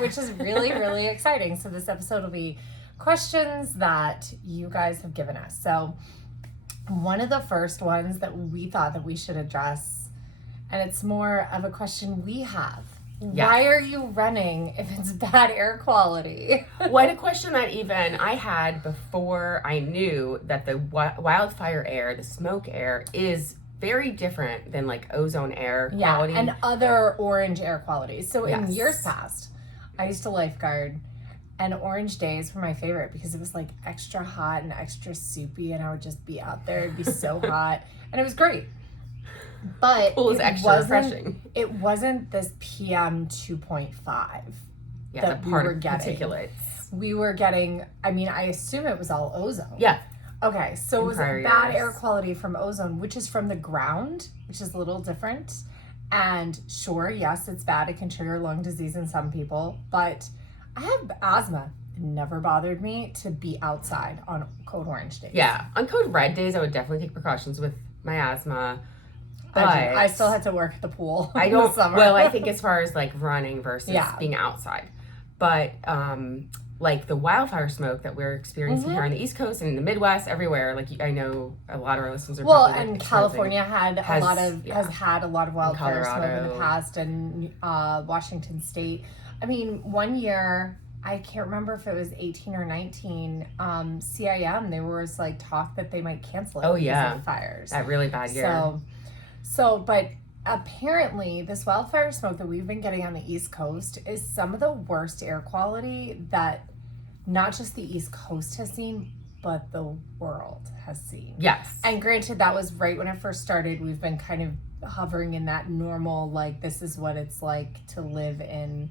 which is really, really exciting. So this episode will be questions that you guys have given us. So one of the first ones that we thought that we should address, and it's more of a question we have. Yes. Why are you running if it's bad air quality? What a question that even I had before I knew that the wildfire air, the smoke air, is very different than like ozone air quality. And other orange air qualities. So in Yes. years past, I used to lifeguard, and orange days were my favorite because it was like extra hot and extra soupy, and I would just be out there. It'd be so hot, and it was great. But Pool is extra refreshing. It wasn't this PM 2.5 Yeah, that the we part were of getting. particulates. We were getting, I mean, I assume it was all ozone. Yeah. Okay, so it was prior bad years. air quality from ozone, which is from the ground, which is a little different. And sure, yes, it's bad. It can trigger lung disease in some people, but I have asthma. It never bothered me to be outside on code orange days. Yeah. On code red days, I would definitely take precautions with my asthma. But I still had to work at the pool I in don't. the summer. Well, I think as far as like running versus Yeah. being outside, but like the wildfire smoke that we're experiencing here on the East Coast and in the Midwest, everywhere. Like I know a lot of our listeners are well, probably and experiencing- California has had a lot of wildfire smoke in Colorado. the past, and Washington State. I mean, one year, I can't remember if it was 18 or 19. CIM, there was like talk that they might cancel it. Oh, because yeah. of fires. that really bad year. But apparently, this wildfire smoke that we've been getting on the East Coast is some of the worst air quality that not just the East Coast has seen, but the world has seen. Yes. And granted, that was right when it first started. We've been kind of hovering in that normal, like, this is what it's like to live in.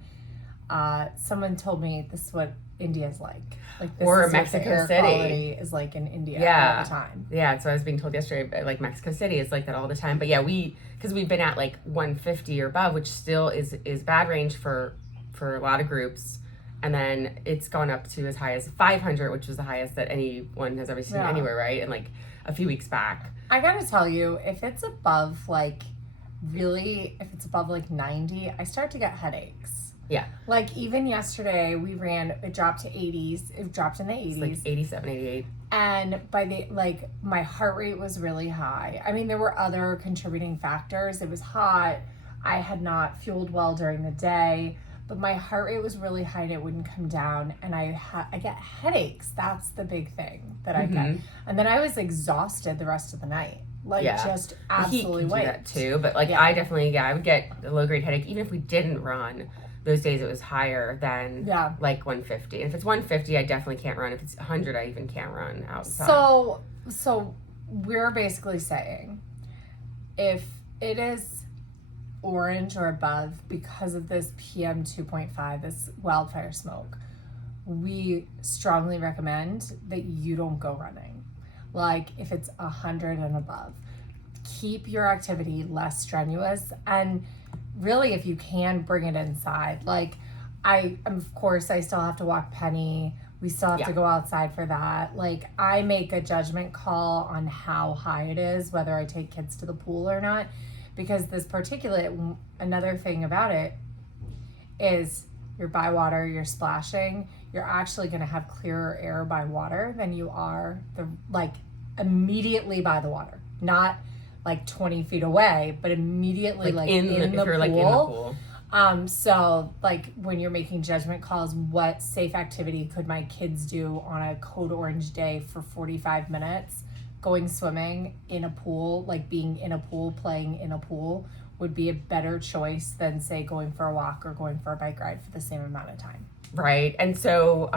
Someone told me this is what India's like. Like, this Or is what Mexico the air City. quality is like in India Yeah. all the time. Yeah, so I was being told yesterday, like Mexico City is like that all the time. But yeah, because we've been at like 150 or above, which still is bad range for a lot of groups. And then it's gone up to as high as 500, which was the highest that anyone has ever seen Yeah. anywhere, right? And like a few weeks back. I gotta tell you, if it's above like, really, if it's above like 90, I start to get headaches. Yeah. Like even yesterday, it dropped to 80s. It dropped in the 80s. It's like 87, 88. And by the, like, my heart rate was really high. I mean, there were other contributing factors. It was hot. I had not fueled well during the day, but my heart rate was really high and it wouldn't come down. And I get headaches. That's the big thing that I get. And then I was exhausted the rest of the night. Like, just absolutely Heat can do wiped. that too. But like, Yeah. I would get a low grade headache even if we didn't run. Those days it was higher than like 150. And if it's 150, I definitely can't run. If it's 100, I even can't run outside. So we're basically saying if it is orange or above because of this PM 2.5, this wildfire smoke, we strongly recommend that you don't go running. Like if it's 100 and above, keep your activity less strenuous, and really, if you can, bring it inside. Like, of course, I still have to walk Penny. We still have to go outside for that. Like, I make a judgment call on how high it is, whether I take kids to the pool or not. Because this particulate, another thing about it is you're by water, you're splashing. You're actually going to have clearer air by water than you are immediately by the water. Not like 20 feet away, but immediately in the pool. So like when you're making judgment calls, what safe activity could my kids do on a code orange day for 45 minutes? Going swimming in a pool, like being in a pool, playing in a pool would be a better choice than say going for a walk or going for a bike ride for the same amount of time. Right. And so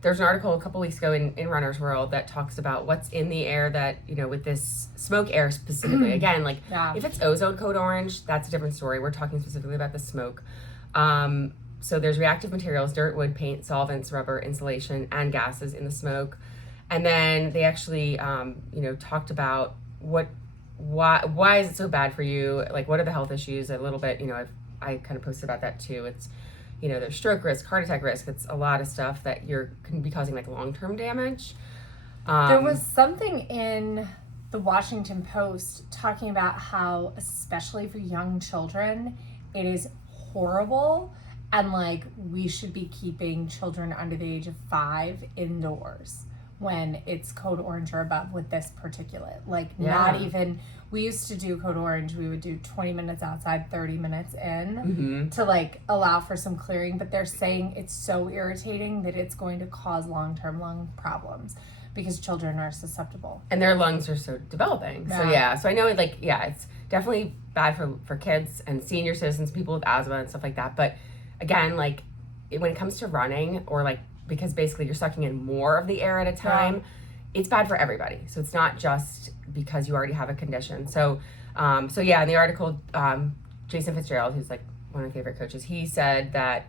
there's an article a couple weeks ago in Runner's World that talks about what's in the air that, with this smoke air specifically. Again, like if it's ozone code orange, that's a different story. We're talking specifically about the smoke. So there's reactive materials, dirt, wood, paint, solvents, rubber, insulation, and gases in the smoke. And then they actually, talked about why is it so bad for you? Like, what are the health issues? A little bit, I kind of posted about that too. It's, there's stroke risk, heart attack risk. It's a lot of stuff that can be causing like long-term damage. There was something in the Washington Post talking about how, especially for young children, it is horrible And like, we should be keeping children under the age of 5 indoors when it's code orange or above with this particulate. Like, not even, we used to do code orange, we would do 20 minutes outside, 30 minutes in to like allow for some clearing, but they're saying it's so irritating that it's going to cause long-term lung problems because children are susceptible. And their lungs are so developing. Yeah. So I know it's definitely bad for kids and senior citizens, people with asthma and stuff like that. But again, like when it comes to running or like, because basically you're sucking in more of the air at a time, it's bad for everybody. So it's not just because you already have a condition. So in the article, Jason Fitzgerald, who's like one of my favorite coaches, he said that,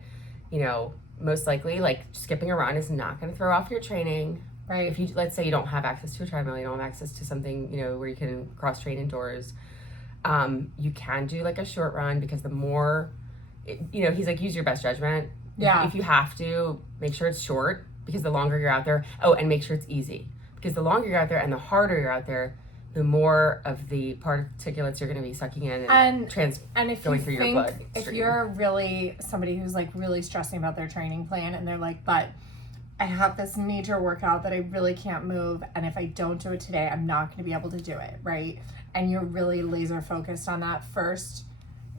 most likely like skipping a run is not going to throw off your training. Right. If you, let's say you don't have access to a treadmill, you don't have access to something, where you can cross train indoors, you can do like a short run because the more, he's like, use your best judgment. Yeah. If you have to, make sure it's short because the longer you're out there, and make sure it's easy because the longer you're out there and the harder you're out there, the more of the particulates you're going to be sucking in and if going through your blood. If you're really somebody who's like really stressing about their training plan and they're like, but I have this major workout that I really can't move, and if I don't do it today, I'm not going to be able to do it, right? And you're really laser focused on that first.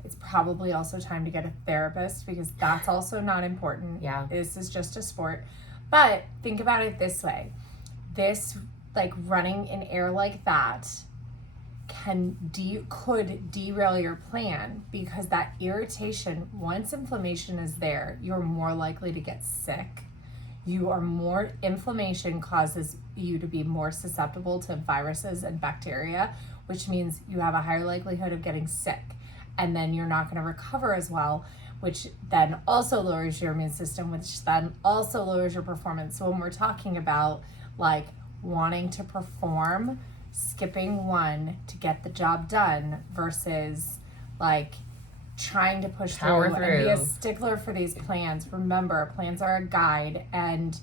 It's probably also time to get a therapist because that's also not important. Yeah. This is just a sport. But think about it this way. This, like running in air like that could derail your plan because that irritation, once inflammation is there, you're more likely to get sick. Inflammation causes you to be more susceptible to viruses and bacteria, which means you have a higher likelihood of getting sick. And then you're not going to recover as well, which then also lowers your immune system, which then also lowers your performance. So when we're talking about like wanting to perform, skipping one to get the job done versus like trying to push through and be a stickler for these plans. Remember, plans are a guide, and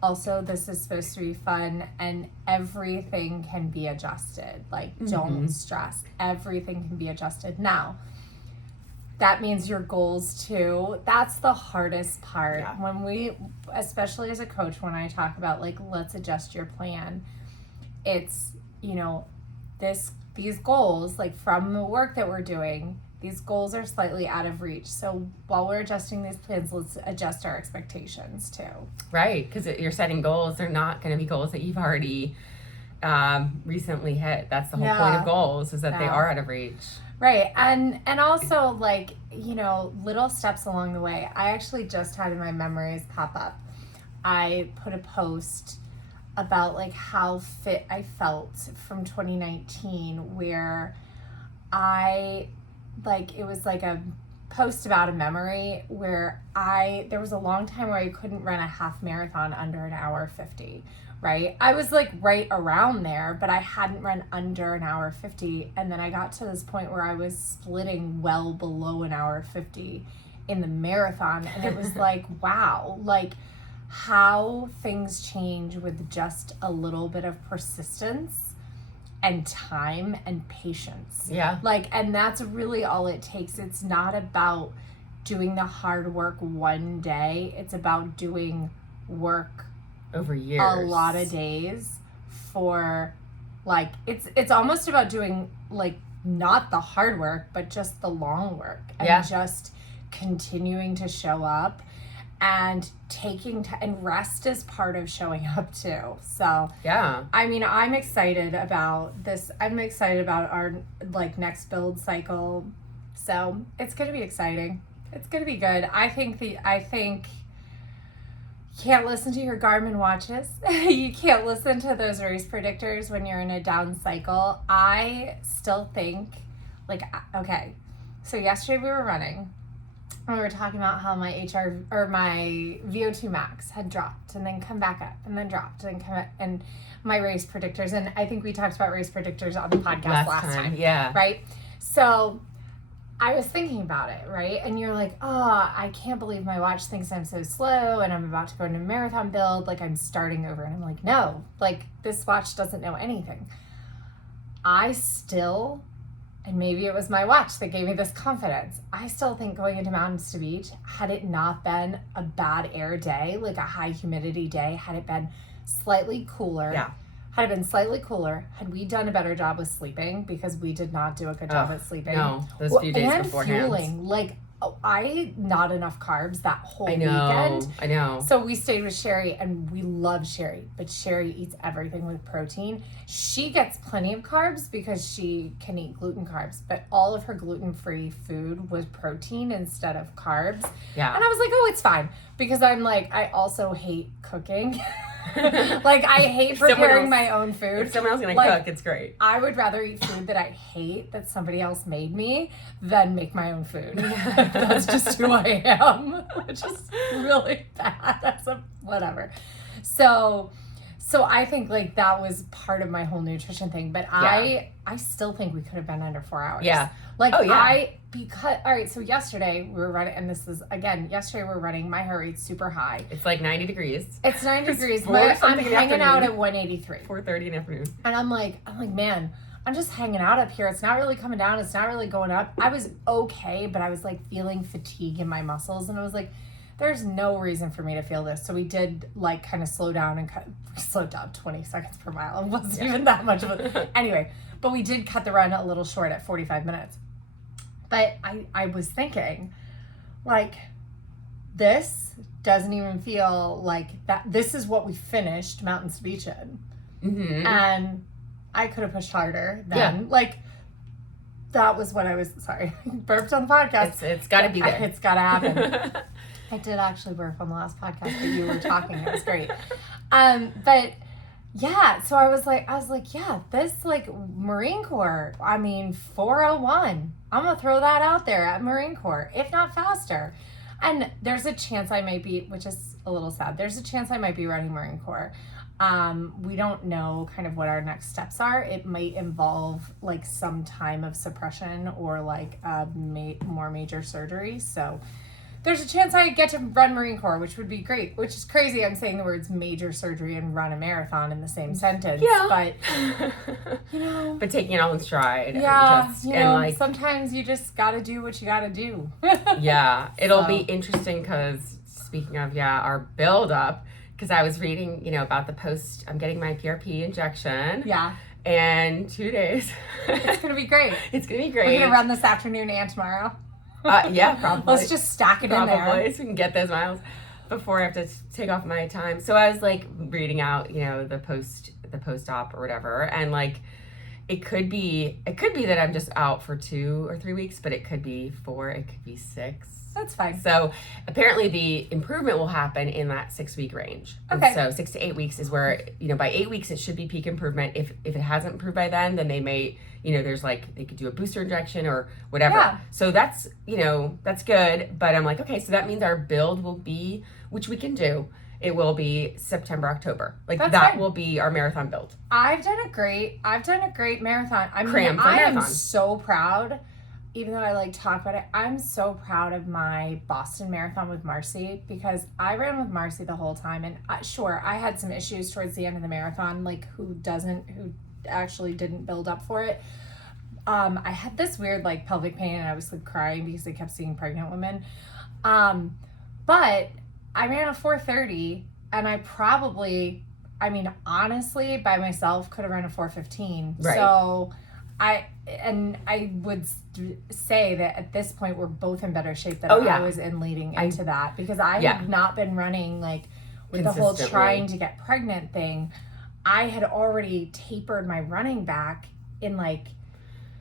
also this is supposed to be fun and everything can be adjusted. Like, don't stress. Everything can be adjusted. Now, that means your goals too. That's the hardest part. Yeah. When we, especially as a coach, when I talk about like, let's adjust your plan, it's, these goals, like from the work that we're doing, these goals are slightly out of reach. So while we're adjusting these plans, let's adjust our expectations too. Right, because you're setting goals. They're not going to be goals that you've already recently hit. That's the whole point of goals, is that they are out of reach. Right, and also like, little steps along the way. I actually just had in my memories pop up. I put a post about like how fit I felt from 2019 where it was like a post about a memory where there was a long time where I couldn't run a half marathon under an hour 50, right? I was like right around there, but I hadn't run under an hour 50. And then I got to this point where I was splitting well below an hour 50 in the marathon. And it was like, wow, like how things change with just a little bit of persistence and time and patience. Yeah. And that's really all it takes. It's not about doing the hard work one day. It's about doing work over years, a lot of days for it's almost about doing not the hard work, but just the long work and just continuing to show up and taking and rest is part of showing up too. So yeah, I mean, I'm excited about this. I'm excited about our next build cycle. So it's gonna be exciting. It's gonna be good. I think you can't listen to your Garmin watches. You can't listen to those race predictors when you're in a down cycle. I still think okay. So yesterday we were running. We were talking about how my my VO2 max had dropped and then come back up and then dropped and come up, and my race predictors. And I think we talked about race predictors on the podcast last time. Yeah. Right. So I was thinking about it. Right. And you're like, oh, I can't believe my watch thinks I'm so slow and I'm about to go into a marathon build. Like I'm starting over. And I'm like, no, this watch doesn't know anything. I still And maybe it was my watch that gave me this confidence. I still think going into Mountains to Beach, had it not been a bad air day, like a high humidity day, had it been slightly cooler, had it been slightly cooler, had we done a better job with sleeping, because we did not do a good job at sleeping. No, those few days and beforehand. Fueling, like, I ate not enough carbs that whole weekend. I know. So we stayed with Sherry, and we love Sherry, but Sherry eats everything with protein. She gets plenty of carbs because she can eat gluten carbs, but all of her gluten-free food was protein instead of carbs. Yeah. And I was like, oh, it's fine, because I'm like, I also hate cooking. Like, I hate preparing my own food. If someone else is gonna cook, it's great. I would rather eat food that I hate that somebody else made me than make my own food. That's just who I am, which is really bad. That's whatever. So I think like that was part of my whole nutrition thing, but I still think we could have been under 4 hours. Yeah. Like all right, so yesterday we were running, and this is, again, yesterday we were running, my heart rate's super high. It's like 90 degrees. It's 90 degrees. I'm hanging out at 183. 4:30 in the afternoon. And I'm like, man, I'm just hanging out up here. It's not really coming down. It's not really going up. I was okay, but I was like feeling fatigue in my muscles. And I was like, there's no reason for me to feel this. So we did like kind of slow down and slowed down 20 seconds per mile. It wasn't even that much of a, anyway, but we did cut the run a little short at 45 minutes. But I was thinking, like, this doesn't even feel like that. This is what we finished Mountains to Beach in. Mm-hmm. And I could have pushed harder then. Yeah. Like, that was what I was, sorry, burped on the podcast. It's got to be there. It's got to happen. I did actually burp on the last podcast, but you were talking. It was great. But yeah, so I was like, yeah, this like Marine Corps, I mean, 401. I'm going to throw that out there at Marine Corps, if not faster. And there's a chance I might be, which is a little sad, there's a chance I might be running Marine Corps. We don't know kind of what our next steps are. It might involve like some time of suppression or like more major surgery. So there's a chance I get to run Marine Corps, which would be great, which is crazy. I'm saying the words major surgery and run a marathon in the same sentence. Yeah. But, you know. But taking it all in stride. Yeah. And sometimes you just got to do what you got to do. Yeah. It'll be interesting because, speaking of, our build up, because I was reading, about the post, I'm getting my PRP injection. Yeah. And 2 days. It's going to be great. It's going to be great. We're going to run this afternoon and tomorrow. Yeah, probably. Let's just stack it in there. Probably, so we can get those miles before I have to take off my time. So I was like reading out, the post-op or whatever, and like it could be that I'm just out for 2 or 3 weeks, but it could be 4, it could be 6. That's fine. So apparently the improvement will happen in that 6-week range. Okay. And so 6 to 8 weeks is where, by 8 weeks it should be peak improvement. If it hasn't improved by then they may, there's like, they could do a booster injection or whatever. Yeah. So that's, that's good. But I'm like, okay, so that means our build will be, which we can do, it will be September, October. Like that's that fine. will be our marathon build. I've done a great marathon. I am so proud. Even though I like talk about it, I'm so proud of my Boston Marathon with Marcy, because I ran with Marcy the whole time. And sure, I had some issues towards the end of the marathon, like who actually didn't build up for it. I had this weird like pelvic pain, and I was like crying because I kept seeing pregnant women. But I ran a 4:30, and I probably, honestly, by myself could have run a 4:15. Right. So I would say that at this point we're both in better shape than I was in leading into that, because I had not been running like with the whole trying to get pregnant thing. I had already tapered my running back in like,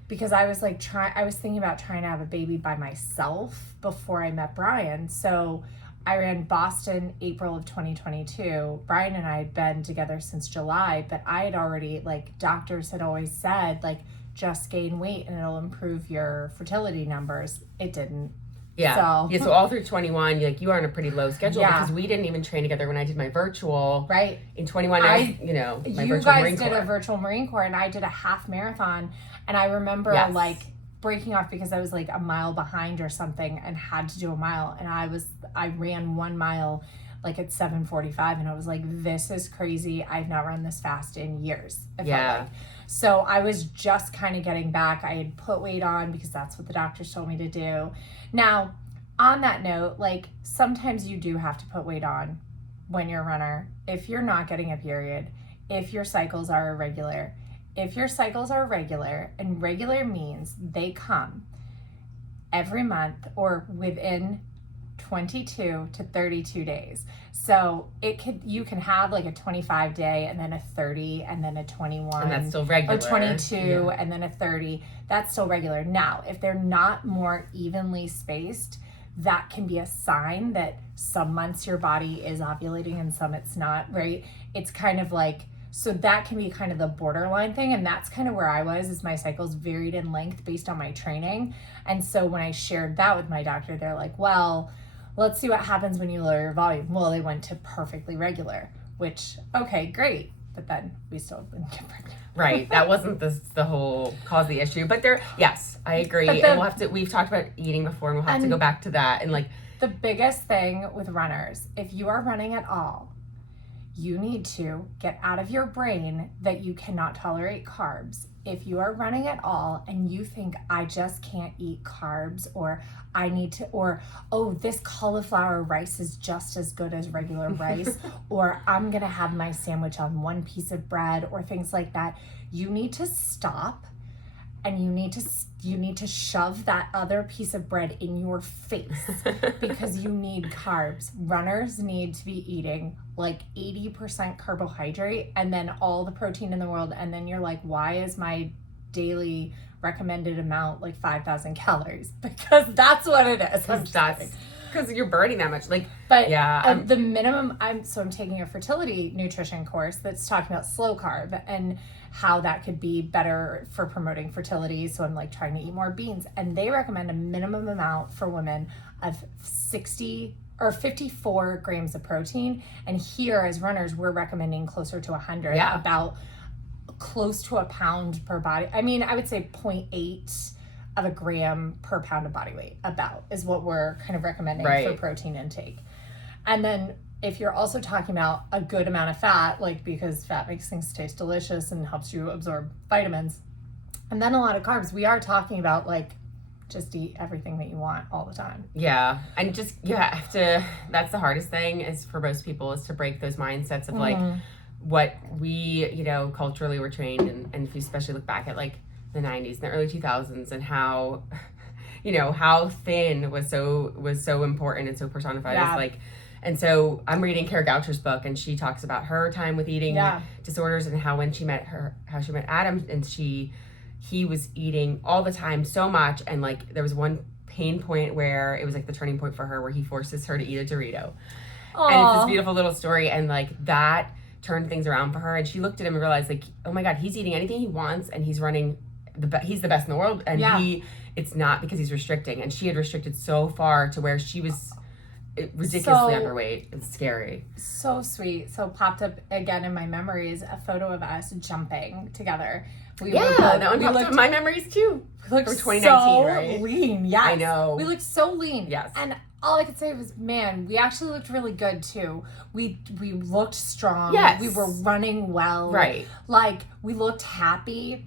because I was like I was thinking about trying to have a baby by myself before I met Brian. So I ran Boston April of 2022. Brian and I had been together since July, but I had already, like, doctors had always said, like, just gain weight and it'll improve your fertility numbers. It didn't. Yeah. So all through 21, you were on a pretty low schedule because we didn't even train together when I did my virtual. Right. In 21, my virtual Marine Corps. You guys did a virtual Marine Corps, and I did a half marathon. And I remember like breaking off because I was like a mile behind or something and had to do a mile. And I ran 1 mile like at 7:45, and I was like, this is crazy. I've not run this fast in years. Yeah. So I was just kind of getting back. I had put weight on because that's what the doctors told me to do. Now, on that note, like sometimes you do have to put weight on when you're a runner. If you're not getting a period, if your cycles are irregular, and regular means they come every month or within 22 to 32 days. So you can have like a 25 day and then a 30 and then a 21. And that's still regular. Or 22 and then a 30. That's still regular. Now, if they're not more evenly spaced, that can be a sign that some months your body is ovulating and some it's not, right? It's kind of like, so that can be kind of the borderline thing. And that's kind of where I was, is my cycles varied in length based on my training. And so when I shared that with my doctor, they're like, well, let's see what happens when you lower your volume. Well, they went to perfectly regular, which, okay, great. But then we still didn't get pregnant. Right. That wasn't the whole cause of the issue. But yes, I agree. And we've talked about eating before, and we'll have to go back to that. And like, the biggest thing with runners, if you are running at all, you need to get out of your brain that you cannot tolerate carbs. If you are running at all and you think, I just can't eat carbs, or I need to, or, oh, this cauliflower rice is just as good as regular rice, or I'm going to have my sandwich on one piece of bread, or things like that, you need to stop and you need to shove that other piece of bread in your face because you need carbs. Runners need to be eating like 80% carbohydrate and then all the protein in the world. And then you're like, why is my daily recommended amount like 5,000 calories? Because that's what it is. Because you're burning that much. Like, but yeah, the minimum, I'm taking a fertility nutrition course that's talking about slow carb and how that could be better for promoting fertility. So I'm like trying to eat more beans, and they recommend a minimum amount for women of 60 or 54 grams of protein. And here as runners, we're recommending closer to 100, about close to a pound per body. I mean, I would say 0.8 of a gram per pound of body weight is what we're kind of recommending for protein intake. And then if you're also talking about a good amount of fat, like because fat makes things taste delicious and helps you absorb vitamins, and then a lot of carbs, we are talking about like just eat everything that you want all the time. Yeah. And just, you have to, that's the hardest thing is for most people, is to break those mindsets of like what we, culturally were trained. And if you especially look back at like the 90s and the early 2000s and how, how thin was so important and so personified. It's like, and so I'm reading Kara Goucher's book, and she talks about her time with eating disorders and how when she met Adam, and he was eating all the time so much, and like there was one pain point where it was like the turning point for her, where he forces her to eat a Dorito. Aww. And it's this beautiful little story, and like that turned things around for her, and she looked at him and realized like, oh my God, he's eating anything he wants, and he's running he's the best in the world, and it's not because he's restricting, and she had restricted so far to where she was ridiculously underweight. It's scary. So sweet. So popped up again in my memories a photo of us jumping together. That one popped up in my memories too. We looked from 2019, so right? lean. Yes. I know. We looked so lean. Yes. And all I could say was, man, we actually looked really good too. We looked strong. Yes. We were running well. Right. Like we looked happy.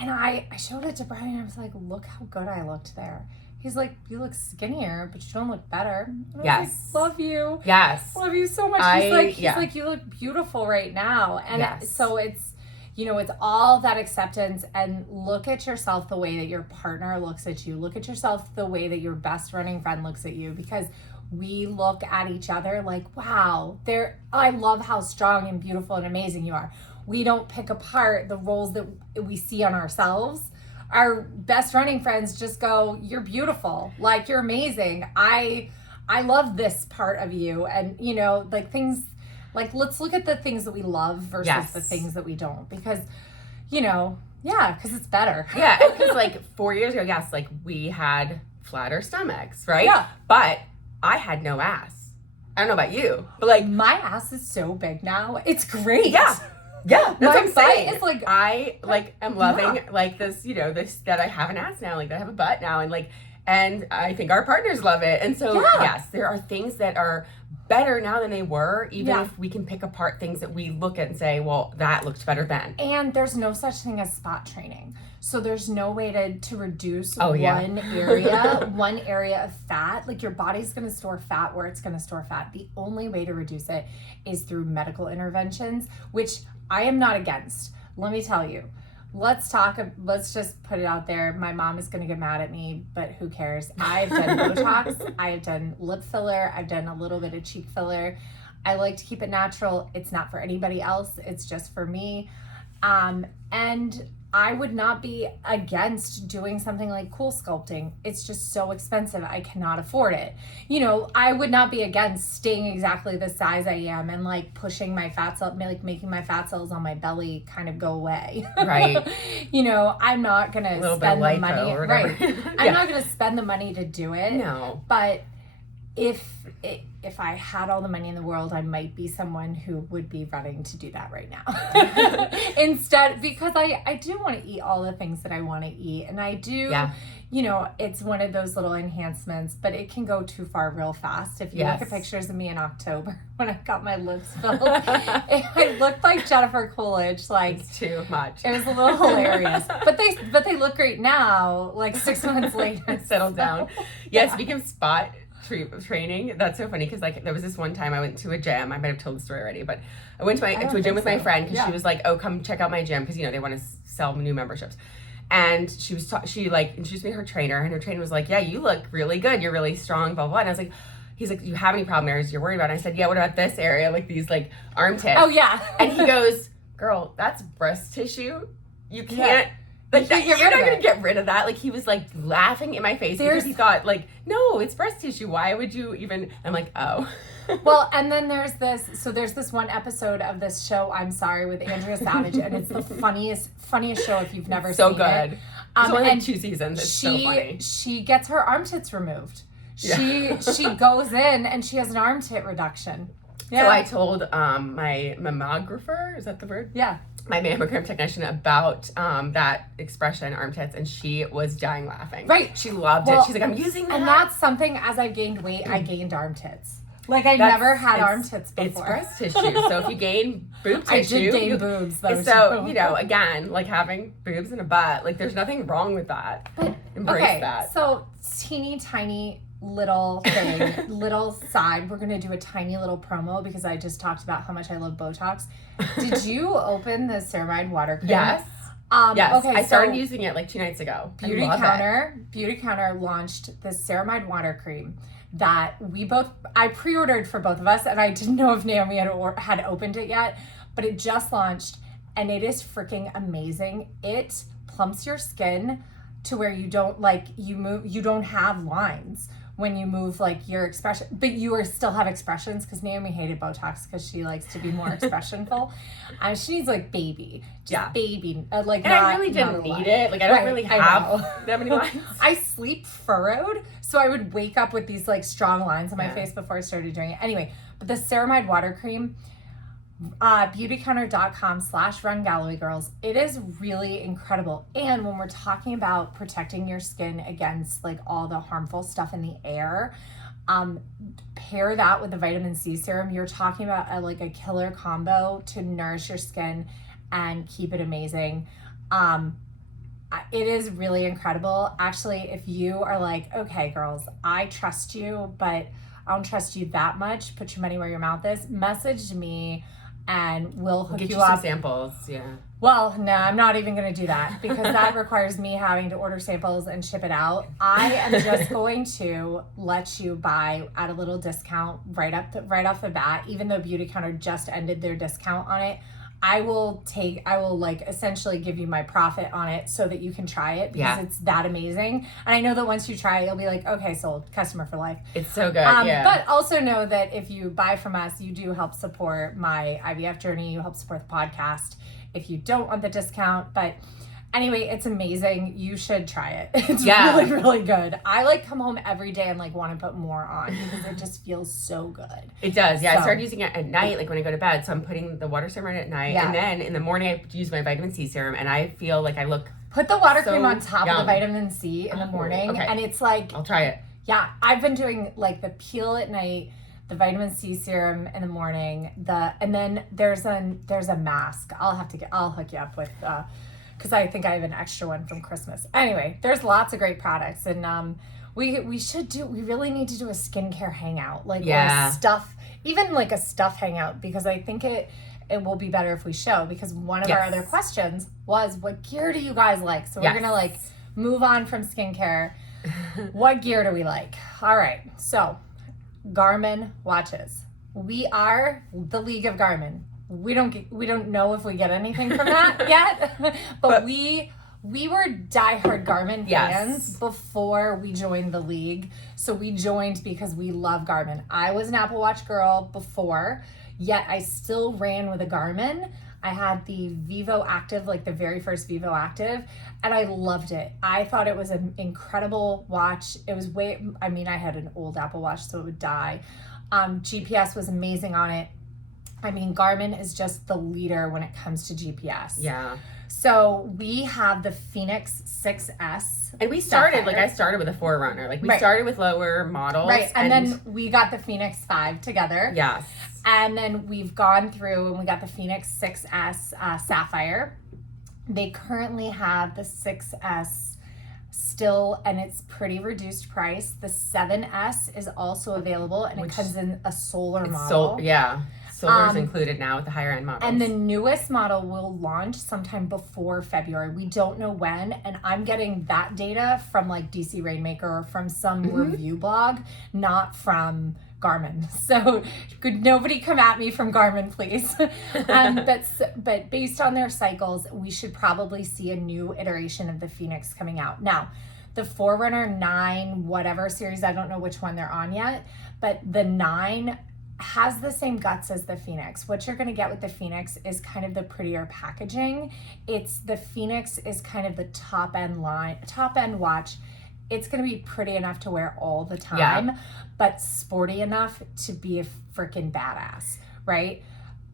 And I showed it to Brian, and I was like, look how good I looked there. He's like, you look skinnier, but you don't look better. And I was like, love you. Yes. Love you so much. He's like, you look beautiful right now. And so it's, it's all that acceptance, and look at yourself the way that your partner looks at you. Look at yourself the way that your best running friend looks at you, because we look at each other like, wow, I love how strong and beautiful and amazing you are. We don't pick apart the roles that we see on ourselves. Our best running friends just go, you're beautiful. Like, you're amazing. I love this part of you. And, like things, like, let's look at the things that we love versus the things that we don't. Because, because it's better. Yeah, because like 4 years ago, like we had flatter stomachs, right? Yeah. But I had no ass. I don't know about you, but like my ass is so big now. It's great. Yeah, that's what I'm saying. It's like I am loving like this, this that I have an ass now, like that I have a butt now, and I think our partners love it. And so yes, there are things that are better now than they were, even if we can pick apart things that we look at and say, well, that looked better then. And there's no such thing as spot training. So there's no way to reduce one area of fat. Like your body's going to store fat where it's going to store fat. The only way to reduce it is through medical interventions, which I am not against. Let me tell you. Let's just put it out there. My mom is going to get mad at me, but who cares? I've done Botox. I have done lip filler. I've done a little bit of cheek filler. I like to keep it natural. It's not for anybody else. It's just for me. And I would not be against doing something like cool sculpting. It's just so expensive. I cannot afford it. You know, I would not be against staying exactly the size I am and like pushing my fat cells, like making my fat cells on my belly kind of go away. Right. You know, I'm not going to spend the money. Right. I'm not going to spend the money to do it. No. But if I had all the money in the world, I might be someone who would be running to do that right now. Instead, because I do want to eat all the things that I want to eat. And I do, you know, it's one of those little enhancements, but it can go too far real fast. If you look at pictures of me in October when I got my lips filled, I looked like Jennifer Coolidge. Like, it's too much. It was a little hilarious. But they look great now, like 6 months later. Settled down. Yeah, speaking of spot training, that's so funny because like there was this one time I went to a gym. I might have told the story already, but I went to a gym with my friend because she was like, "Oh, come check out my gym," because you know they want to sell new memberships. And she like introduced me to her trainer, and her trainer was like, "Yeah, you look really good. You're really strong." Blah blah. And I was like, "He's like, do you have any problem areas you're worried about?" And I said, "Yeah. What about this area, like these like armpits?" Oh yeah. And he goes, "Girl, that's breast tissue. You can't." Yeah. Like you're not going to get rid of that. Like he was like laughing in my face because he thought like, no, it's breast tissue. Why would you even? I'm like, oh. Well, and then there's this one episode of this show, I'm Sorry, with Andrea Savage, and it's the funniest show if you've never seen it. So good. It's only like 2 seasons. It's so funny. She gets her armpits removed. She goes in and she has an armpit reduction. Yeah. So I told my mammographer, is that the word? Yeah. My mammogram technician about that expression, armpits, and she was dying laughing. Right. She loved it. She's like, I'm using that. And that's something, as I've gained weight, I gained armpits. Like, I never had armpits before. It's breast tissue. So if you gain boob tissue. I did gain boobs, though. So, you know, again, like having boobs and a butt, like there's nothing wrong with that. But, embrace that. So, teeny tiny little thing, little side. We're going to do a tiny little promo because I just talked about how much I love Botox. Did you open the ceramide water cream? Yes. Yes. Okay, I started using it like 2 nights ago. Beauty Counter launched the ceramide water cream that I pre-ordered for both of us, and I didn't know if Naomi had opened it yet, but it just launched, and it is freaking amazing. It plumps your skin to where you don't you don't have lines when you move like your expression, but you still have expressions, because Naomi hated Botox because she likes to be more expressionful. She needs like baby, baby, like. And I really didn't need it. Like I don't really have that many lines. I sleep furrowed, so I would wake up with these like strong lines on my face before I started doing it. Anyway, but the ceramide water cream. Beautycounter.com/RunGallowayGirls. It is really incredible. And when we're talking about protecting your skin against like all the harmful stuff in the air, pair that with the vitamin C serum. You're talking about a killer combo to nourish your skin and keep it amazing. It is really incredible. Actually, if you are like, okay, girls, I trust you, but I don't trust you that much, put your money where your mouth is, message me and we'll hook get you you up. Some samples, yeah. Well, no, I'm not even going to do that because that requires me having to order samples and ship it out. I am just going to let you buy at a little discount right off the bat, even though Beauty Counter just ended their discount on it. I will like essentially give you my profit on it so that you can try it because it's that amazing. And I know that once you try it, you'll be like, okay, sold, customer for life. It's so good, yeah. But also know that if you buy from us, you do help support my IVF journey. You help support the podcast if you don't want the discount. But anyway, it's amazing. You should try it. It's really, really good. I come home every day and want to put more on because it just feels so good. It does. Yeah. So, I started using it at night, when I go to bed. So I'm putting the water serum on at night. Yeah. And then in the morning I use my vitamin C serum and I feel like I look Put the water cream on top of the vitamin C in the morning. Okay. And it's I'll try it. Yeah. I've been doing the peel at night, the vitamin C serum in the morning, and then there's a mask. I'll hook you up with, because I think I have an extra one from Christmas. Anyway, there's lots of great products, and we really need to do a skincare hangout, like even like a stuff hangout, because I think it will be better if we show, because one of our other questions was, what gear do you guys like? So we're gonna like move on from skincare. What gear do we like? All right, so Garmin watches. We are the League of Garmin. We don't know if we get anything from that yet, but we were diehard Garmin fans before we joined the league. So we joined because we love Garmin. I was an Apple Watch girl before, yet I still ran with a Garmin. I had the Vivo Active, like the very first Vivo Active, and I loved it. I thought it was an incredible watch. It was I had an old Apple Watch, so it would die. GPS was amazing on it. I mean, Garmin is just the leader when it comes to GPS. Yeah. So we have the Fenix 6S. And we started, I started with a Forerunner. Like, we started with lower models. Right, and then we got the Fenix 5 together. Yes. And then we've gone through and we got the Fenix 6S Sapphire. They currently have the 6S still, and it's pretty reduced price. The 7S is also available, and it comes in a solar model. Solar's included now with the higher end models. And the newest model will launch sometime before February. We don't know when, and I'm getting that data from like DC Rainmaker or from some review blog, not from Garmin. So could nobody come at me from Garmin, please. But based on their cycles, we should probably see a new iteration of the Fenix coming out. Now, the Forerunner 9 whatever series, I don't know which one they're on yet, but the 9 has the same guts as the Fenix. What you're going to get with the Fenix is kind of the prettier packaging. The Fenix is kind of the top end watch. It's going to be pretty enough to wear all the time, but sporty enough to be a freaking badass, right?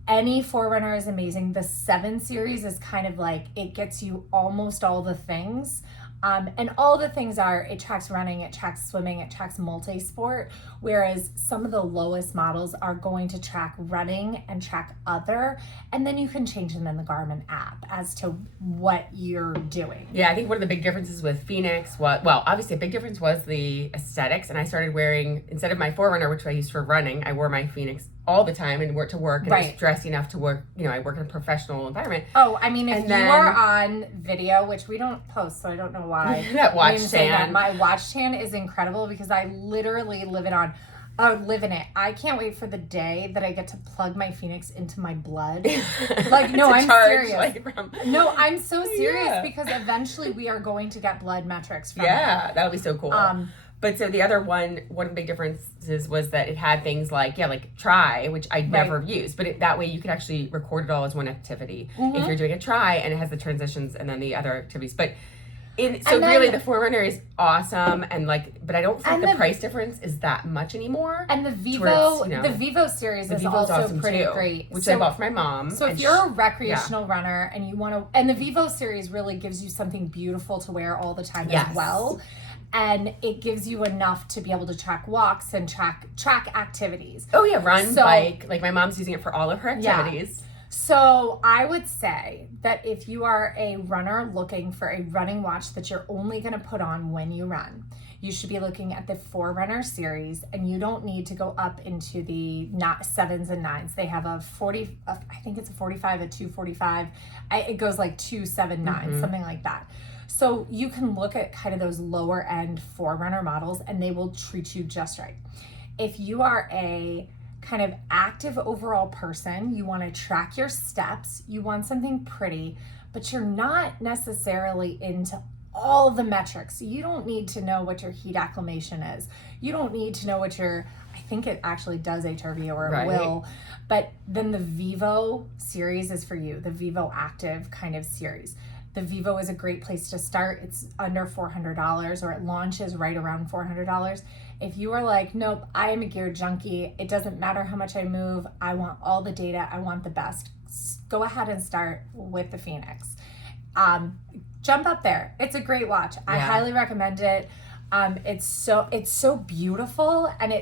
Any Forerunner is amazing. The 7 series is kind of like, it gets you almost all the things. And all the things are, it tracks running, it tracks swimming, it tracks multi-sport, whereas some of the lowest models are going to track running and track other, and then you can change them in the Garmin app as to what you're doing. Yeah, I think one of the big differences with Fenix obviously a big difference was the aesthetics, and I started wearing, instead of my Forerunner, which I used for running, I wore my Fenix all the time and work to work, and I was dressy enough to work, I work in a professional environment. Oh, I mean, if you are on video, which we don't post, so I don't know why. That watch tan. My watch tan is incredible because I literally live in it. I can't wait for the day that I get to plug my Fenix into my blood. Like, no, I'm serious. No, I'm so serious because eventually we are going to get blood metrics from it. That'll be so cool. But so the other one of the big differences was that it had things like try, which I'd never used, but that way you could actually record it all as one activity if you're doing a try, and it has the transitions and then the other activities. But really the Forerunner is awesome, and but I don't think the price difference is that much anymore. And the Vivo, the Vivo series is also awesome pretty great, which I bought for my mom. So if you're a recreational runner and you want to, and the Vivo series really gives you something beautiful to wear all the time as well. And it gives you enough to be able to track walks and track activities. Oh yeah, bike. Like my mom's using it for all of her activities. So I would say that if you are a runner looking for a running watch that you're only going to put on when you run, you should be looking at the Forerunner series, and you don't need to go up into the 7s and 9s. They have a 40, I think it's a 45, a 245. It goes like 279, something like that. So you can look at kind of those lower end Forerunner models, and they will treat you just right. If you are a kind of active overall person, you want to track your steps, you want something pretty, but you're not necessarily into all the metrics. You don't need to know what your heat acclimation is. You don't need to know what I think it actually does HRV, or it will, but then the Vivo series is for you, the Vivo Active kind of series. The Vivo is a great place to start. It's under $400, or it launches right around $400. If you are like, nope, I am a gear junkie, it doesn't matter how much I move, I want all the data, I want the best, go ahead and start with the Fenix. Jump up there. It's a great watch. I highly recommend it. It's so beautiful, and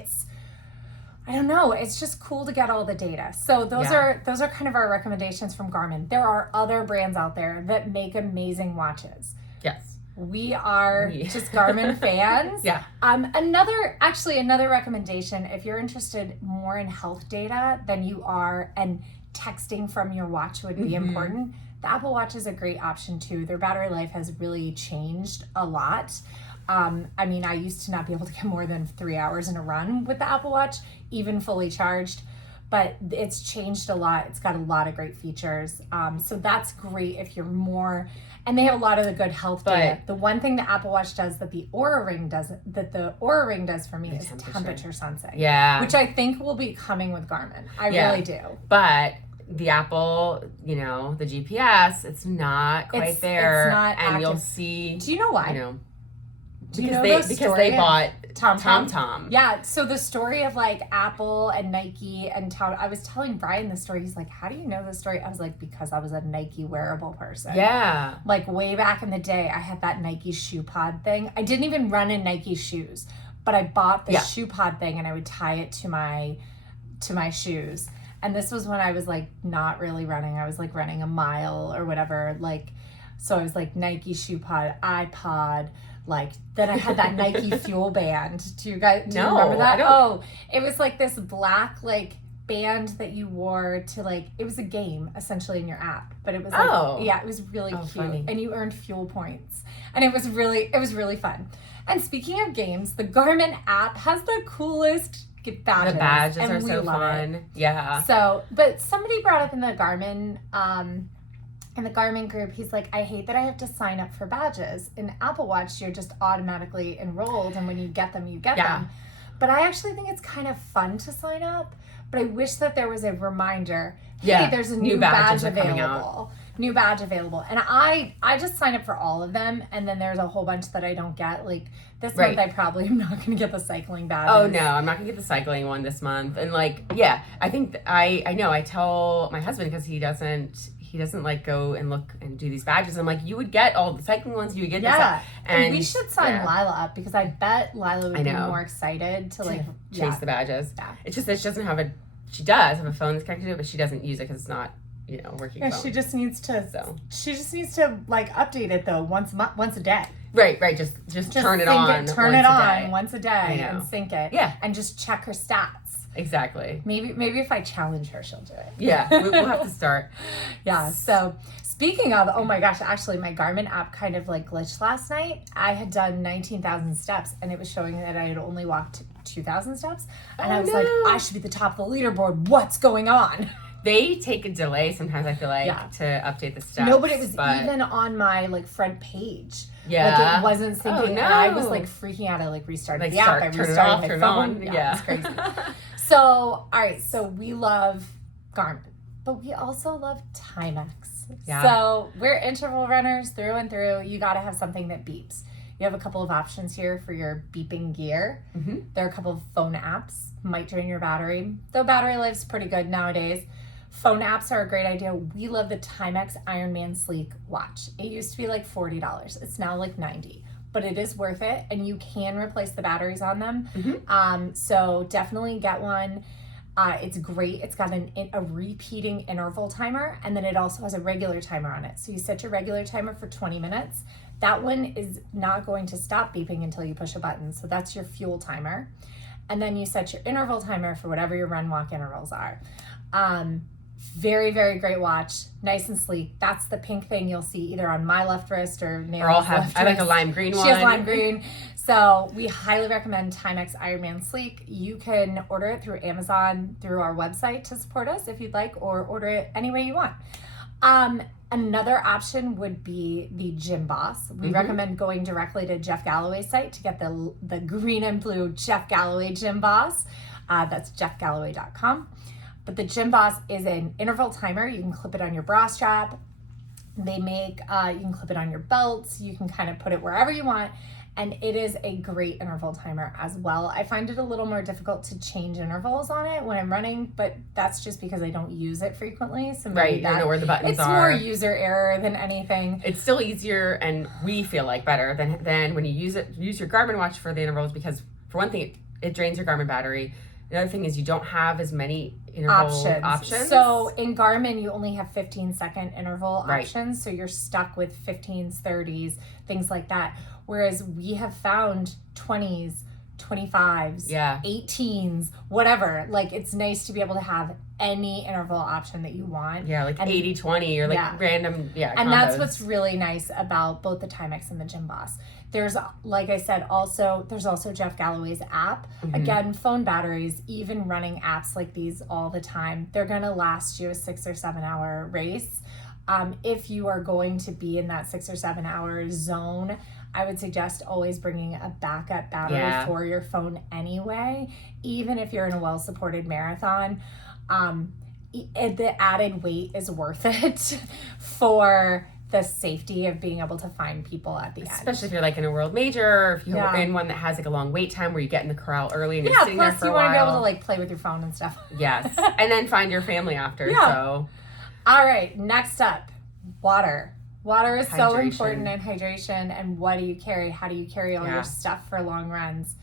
I don't know. It's just cool to get all the data. So those are kind of our recommendations from Garmin. There are other brands out there that make amazing watches. Yes. We are just Garmin fans. Yeah. Another recommendation, if you're interested more in health data than you are, and texting from your watch would be important, the Apple Watch is a great option too. Their battery life has really changed a lot. I mean, I used to not be able to get more than 3 hours in a run with the Apple Watch, even fully charged, but it's changed a lot. It's got a lot of great features. So that's great if you're more, and they have a lot of the good health data. The one thing the Apple Watch does that the Oura Ring does for me is temperature sensing. Yeah. Which I think will be coming with Garmin. I really do. But the Apple, the GPS, it's not quite there. It's not and active. You'll see. Do you know why? Because they bought TomTom. Yeah, so the story of like Apple and Nike and I was telling Brian the story. He's like, how do you know this story? I was like, because I was a Nike wearable person. Yeah. Like way back in the day, I had that Nike shoe pod thing. I didn't even run in Nike shoes, but I bought the shoe pod thing and I would tie it to my shoes. And this was when I was like not really running. I was like running a mile or whatever. Like, so I was like Nike shoe pod, iPod. Like, then I had that Nike Fuel Band. Do you remember that? It was like this black like band that you wore to like, it was a game essentially in your app, but it was like, it was really cute. Funny. And you earned fuel points, and it was really fun. And speaking of games, the Garmin app has the coolest badges. The badges and are so fun. It. Yeah. So, but somebody brought up in the Garmin group, he's like, I hate that I have to sign up for badges. In Apple Watch, you're just automatically enrolled, and when you get them, you get them. But I actually think it's kind of fun to sign up, but I wish that there was a reminder, hey, there's a new badge available. New badge available. And I just sign up for all of them, and then there's a whole bunch that I don't get. Like this month, I probably am not going to get the cycling badges. Oh no, I'm not going to get the cycling one this month. And like, I think I know. I tell my husband, because he doesn't like go and look and do these badges. I'm like, you would get all the cycling ones, you would get this. And we should sign Lila up, because I bet Lila would be more excited to like chase the badges. Yeah. It's just that she doesn't have she does have a phone that's connected to it, but she doesn't use it because it's not, working phone. She just needs to like update it though once a day. Right. Just turn it on. Turn it on once a day and sync it. Yeah. And just check her stats. Exactly. Maybe if I challenge her, she'll do it. Yeah, we'll have to start. Yeah. So speaking of, oh my gosh, actually my Garmin app kind of like glitched last night. I had done 19,000 steps, and it was showing that I had only walked 2,000 steps. And I was like, I should be at the top of the leaderboard. What's going on? They take a delay sometimes, I feel like, to update the steps. No, but it was even on my like front page. Yeah. Like it wasn't syncing. Oh, no. And I was like freaking out. I like restarted the app. I turn restarted it off, my phone. on. Yeah. It's crazy. So, all right. So we love Garmin, but we also love Timex. Yeah. So we're interval runners through and through. You got to have something that beeps. You have a couple of options here for your beeping gear. Mm-hmm. There are a couple of phone apps. Might drain your battery, though battery life's pretty good nowadays. Phone apps are a great idea. We love the Timex Ironman Sleek watch. It used to be like $40. It's now like $90. But it is worth it, and you can replace the batteries on them. Mm-hmm. So definitely get one. It's great. It's got a repeating interval timer, and then it also has a regular timer on it. So you set your regular timer for 20 minutes. That one is not going to stop beeping until you push a button. So that's your fuel timer. And then you set your interval timer for whatever your run walk intervals are. Very, very great watch. Nice and sleek. That's the pink thing you'll see either on my left wrist or Naomi's left wrist. I like a lime green one. She has lime green. So we highly recommend Timex Ironman Sleek. You can order it through Amazon, through our website to support us if you'd like, or order it any way you want. Another option would be the Gym Boss. We recommend going directly to Jeff Galloway's site to get the green and blue Jeff Galloway Gym Boss. That's jeffgalloway.com. But the Gym Boss is an interval timer. You can clip it on your bra strap. They make, you can clip it on your belts. You can kind of put it wherever you want. And it is a great interval timer as well. I find it a little more difficult to change intervals on it when I'm running, but that's just because I don't use it frequently. So right, you know where the buttons are. It's more user error than anything. It's still easier, and we feel like better than when you use your Garmin watch for the intervals, because for one thing, it drains your Garmin battery. Another thing is you don't have as many interval options. So in Garmin, you only have 15-second interval options. So you're stuck with 15s, 30s, things like that. Whereas we have found 20s, 25s, 18s, whatever. Like, it's nice to be able to have any interval option that you want. Yeah, like 80-20 or like random, and combos. That's what's really nice about both the Timex and the Gym Boss. There's, like I said, there's also Jeff Galloway's app. Again, phone batteries, even running apps like these all the time, they're going to last you a 6 or 7 hour race. If you are going to be in that 6 or 7 hour zone, I would suggest always bringing a backup battery for your phone anyway, even if you're in a well-supported marathon. The added weight is worth it for the safety of being able to find people at the end. Especially if you're like in a world major, or if you're in one that has like a long wait time where you get in the corral early and you're sitting there for a while. Plus you want to be able to like play with your phone and stuff. Yes. And then find your family after. So. All right, next up, water. Water is so important in hydration. And what do you carry? How do you carry all your stuff for long runs?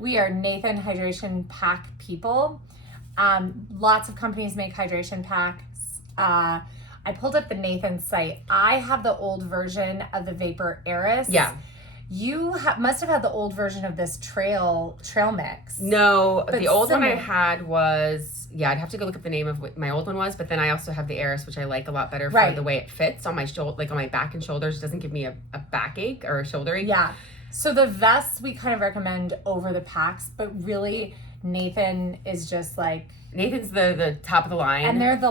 We are Nathan Hydration Pack people. Lots of companies make hydration packs. I pulled up the Nathan site. I have the old version of the Vapor Eris. Yeah. You must have had the old version of this trail mix. No, the old one I had was, I'd have to go look up the name of what my old one was, but then I also have the Eris, which I like a lot better for the way it fits on my shoulder, like on my back and shoulders. It doesn't give me a backache or a shoulder ache. Yeah. So the vests we kind of recommend over the packs, but really Nathan is just like... Nathan's the top of the line. And they're the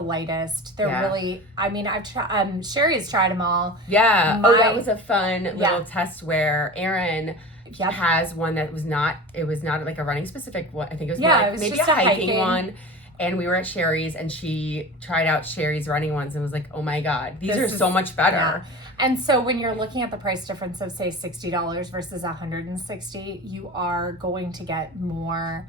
lightest. They're really, I mean, I've tried, Sherry's tried them all. Yeah. That was a fun little test where Erin has one that was not like a running specific one. I think it was more like maybe a hiking one. And we were at Sherry's and she tried out Sherry's running ones and was like, oh my God, these are so much better. Yeah. And so when you're looking at the price difference of say $60 versus $160, you are going to get more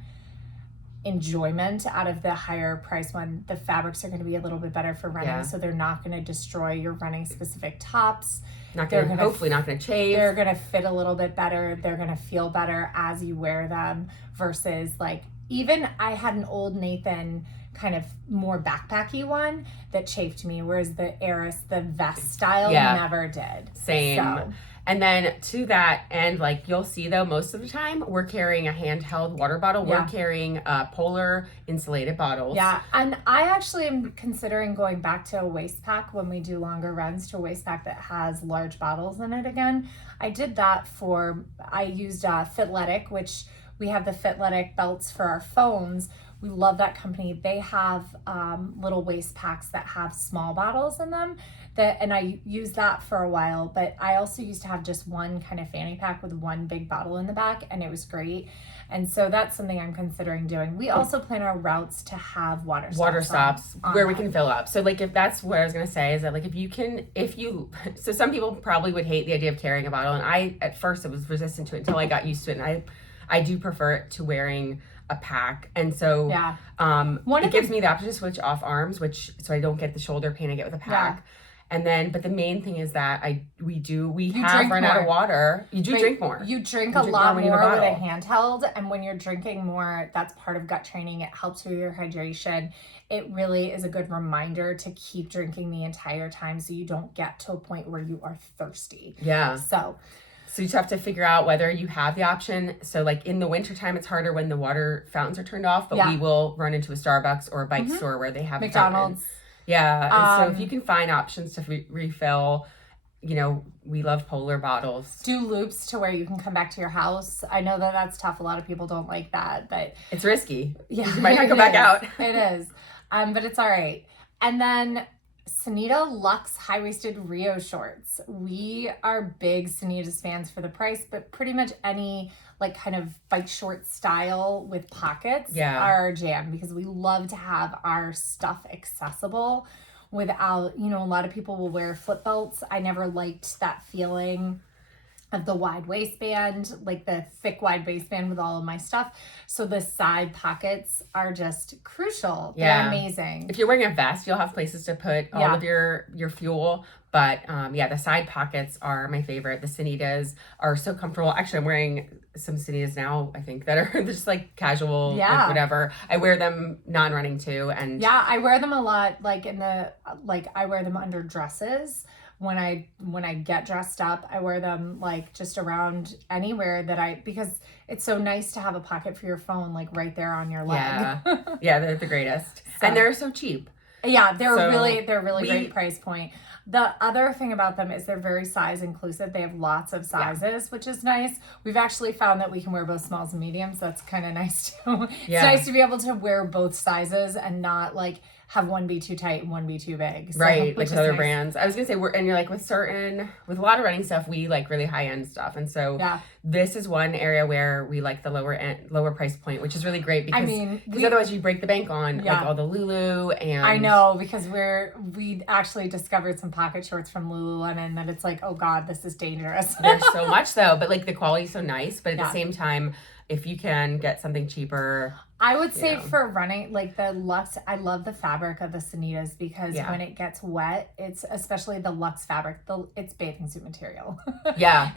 enjoyment out of the higher price one. The fabrics are going to be a little bit better for running, so they're not going to destroy your running specific tops. Hopefully not going to chafe. They're going to fit a little bit better. They're going to feel better as you wear them versus like, even I had an old Nathan kind of more backpacky one that chafed me, whereas the Eris, the vest style, never did. Same. So. And then to that end, like you'll see though, most of the time we're carrying a handheld water bottle. We're carrying polar insulated bottles. Yeah, and I actually am considering going back to a waist pack when we do longer runs, to a waist pack that has large bottles in it again. I did that I used Fitletic, which we have the Fitletic belts for our phones. We love that company. They have little waist packs that have small bottles in them. And I used that for a while, but I also used to have just one kind of fanny pack with one big bottle in the back, and it was great. And so that's something I'm considering doing. We also plan our routes to have water stops where we can fill up. So like if that's what I was going to say is that like so some people probably would hate the idea of carrying a bottle. And I, at first I was resistant to it until I got used to it. And I do prefer it to wearing a pack. And so it gives me the option to switch off arms, so I don't get the shoulder pain I get with a pack. Yeah. And then, but the main thing is that we have run out of water. You drink more. You drink a lot more with a handheld. And when you're drinking more, that's part of gut training. It helps with your hydration. It really is a good reminder to keep drinking the entire time so you don't get to a point where you are thirsty. Yeah. So you just have to figure out whether you have the option. So like in the wintertime, it's harder when the water fountains are turned off, but we will run into a Starbucks or a bike store where they have McDonald's. Yeah, and so if you can find options to refill, we love polar bottles. Do loops to where you can come back to your house. I know that that's tough. A lot of people don't like that, but... It's risky. Yeah, you might not go back out. It is, but it's all right. And then Sanita Luxe high-waisted Rio shorts. We are big Sanitas fans for the price, but pretty much any like kind of bike short style with pockets are our jam, because we love to have our stuff accessible without, a lot of people will wear flip belts. I never liked that feeling. of the wide waistband, like the thick wide waistband with all of my stuff. So the side pockets are just crucial. Yeah. They're amazing. If you're wearing a vest, you'll have places to put all of your fuel. But the side pockets are my favorite. The Sanitas are so comfortable. Actually, I'm wearing some Sanitas now, I think, that are just like casual, like whatever. I wear them non-running too. And I wear them a lot, like I wear them under dresses. When I get dressed up, I wear them like just around anywhere because it's so nice to have a pocket for your phone, like right there on your leg. Yeah, they're the greatest. And they're so cheap. Yeah, they're really great price point. The other thing about them is they're very size inclusive. They have lots of sizes, which is nice. We've actually found that we can wear both smalls and mediums. That's kind of nice too. It's nice to be able to wear both sizes and not like have one be too tight and one be too big. So, right, like with other brands. I was gonna say, and you're like with a lot of running stuff, we like really high end stuff, and so this is one area where we like the lower price point, which is really great because otherwise you break the bank on like all the Lulu and I know because we actually discovered some pocket shorts from Lululemon that it's like, oh God, this is dangerous. There's so much though, but like the quality's so nice, but at the same time, if you can get something cheaper. I would say for running, like the Luxe, I love the fabric of the Sanitas because when it gets wet, it's especially the Luxe fabric, it's bathing suit material. But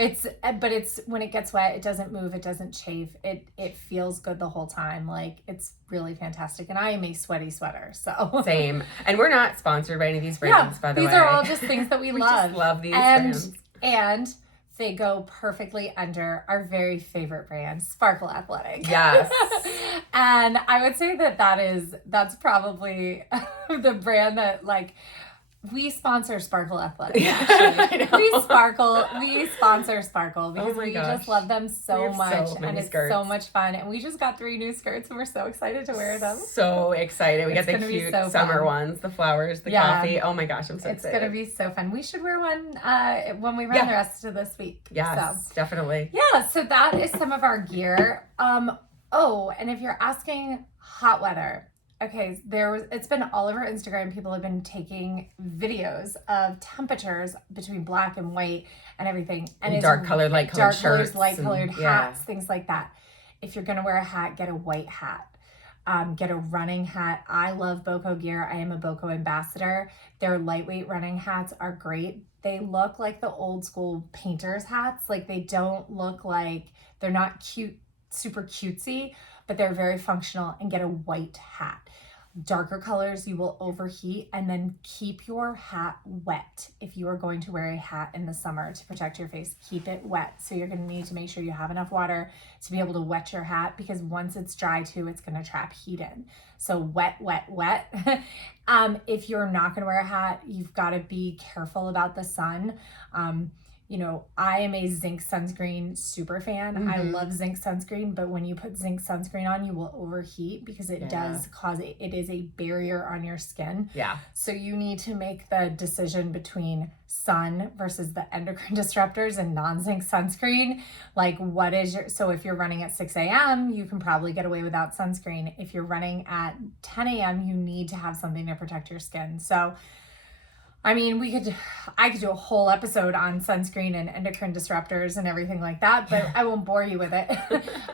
when it gets wet, it doesn't move, it doesn't chafe, it feels good the whole time. Like it's really fantastic. And I am a sweaty sweater, so. Same. And we're not sponsored by any of these brands, by the way. These are all just things that we love. Just love these brands. And they go perfectly under our very favorite brand, Sparkle Athletic. Yes. And I would say that's probably the brand that like we sponsor Sparkle Athletic. Actually. We sponsor Sparkle because we just love them so much and it's so much fun. And we just got 3 new skirts and we're so excited to wear them. So excited. We got the cute summer ones, the flowers, the coffee. Oh my gosh, I'm so excited. It's going to be so fun. We should wear one when we run the rest of this week. Yes, definitely. Yeah, so that is some of our gear. And if you're asking hot weather, okay, it's been all over Instagram. People have been taking videos of temperatures between black and white and everything. And dark colored, light colored shirts. Light colored hats, things like that. If you're going to wear a hat, get a white hat. Get a running hat. I love Boco gear. I am a Boco ambassador. Their lightweight running hats are great. They look like the old school painter's hats. Like they don't look like, they're not cute, super cutesy, but they're very functional. And get a white hat. Darker colors you will overheat, and then keep your hat wet. If you are going to wear a hat in the summer to protect your face, keep it wet. So you're going to need to make sure you have enough water to be able to wet your hat, because once it's dry too, it's going to trap heat in. So wet. If you're not going to wear a hat, you've got to be careful about the sun. I am a zinc sunscreen super fan. Mm-hmm. I love zinc sunscreen, but when you put zinc sunscreen on, you will overheat because it does cause it is a barrier on your skin. Yeah. So you need to make the decision between sun versus the endocrine disruptors and non-zinc sunscreen. Like so if you're running at 6 a.m., you can probably get away without sunscreen. If you're running at 10 a.m., you need to have something to protect your skin. So I mean, I could do a whole episode on sunscreen and endocrine disruptors and everything like that, but I won't bore you with it.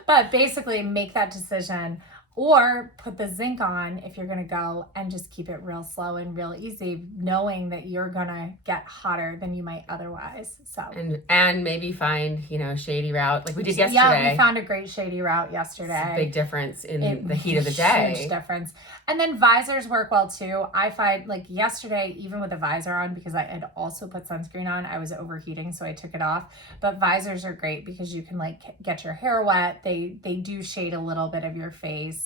But basically make that decision, or put the zinc on if you're going to go, and just keep it real slow and real easy, knowing that you're going to get hotter than you might otherwise. So and maybe find, shady route like we did yesterday. Yeah, we found a great shady route yesterday. It's a big difference in the heat of the day. Huge difference. And then visors work well too. I find like yesterday, even with a visor on, because I had also put sunscreen on, I was overheating, so I took it off. But visors are great because you can like get your hair wet. They do shade a little bit of your face.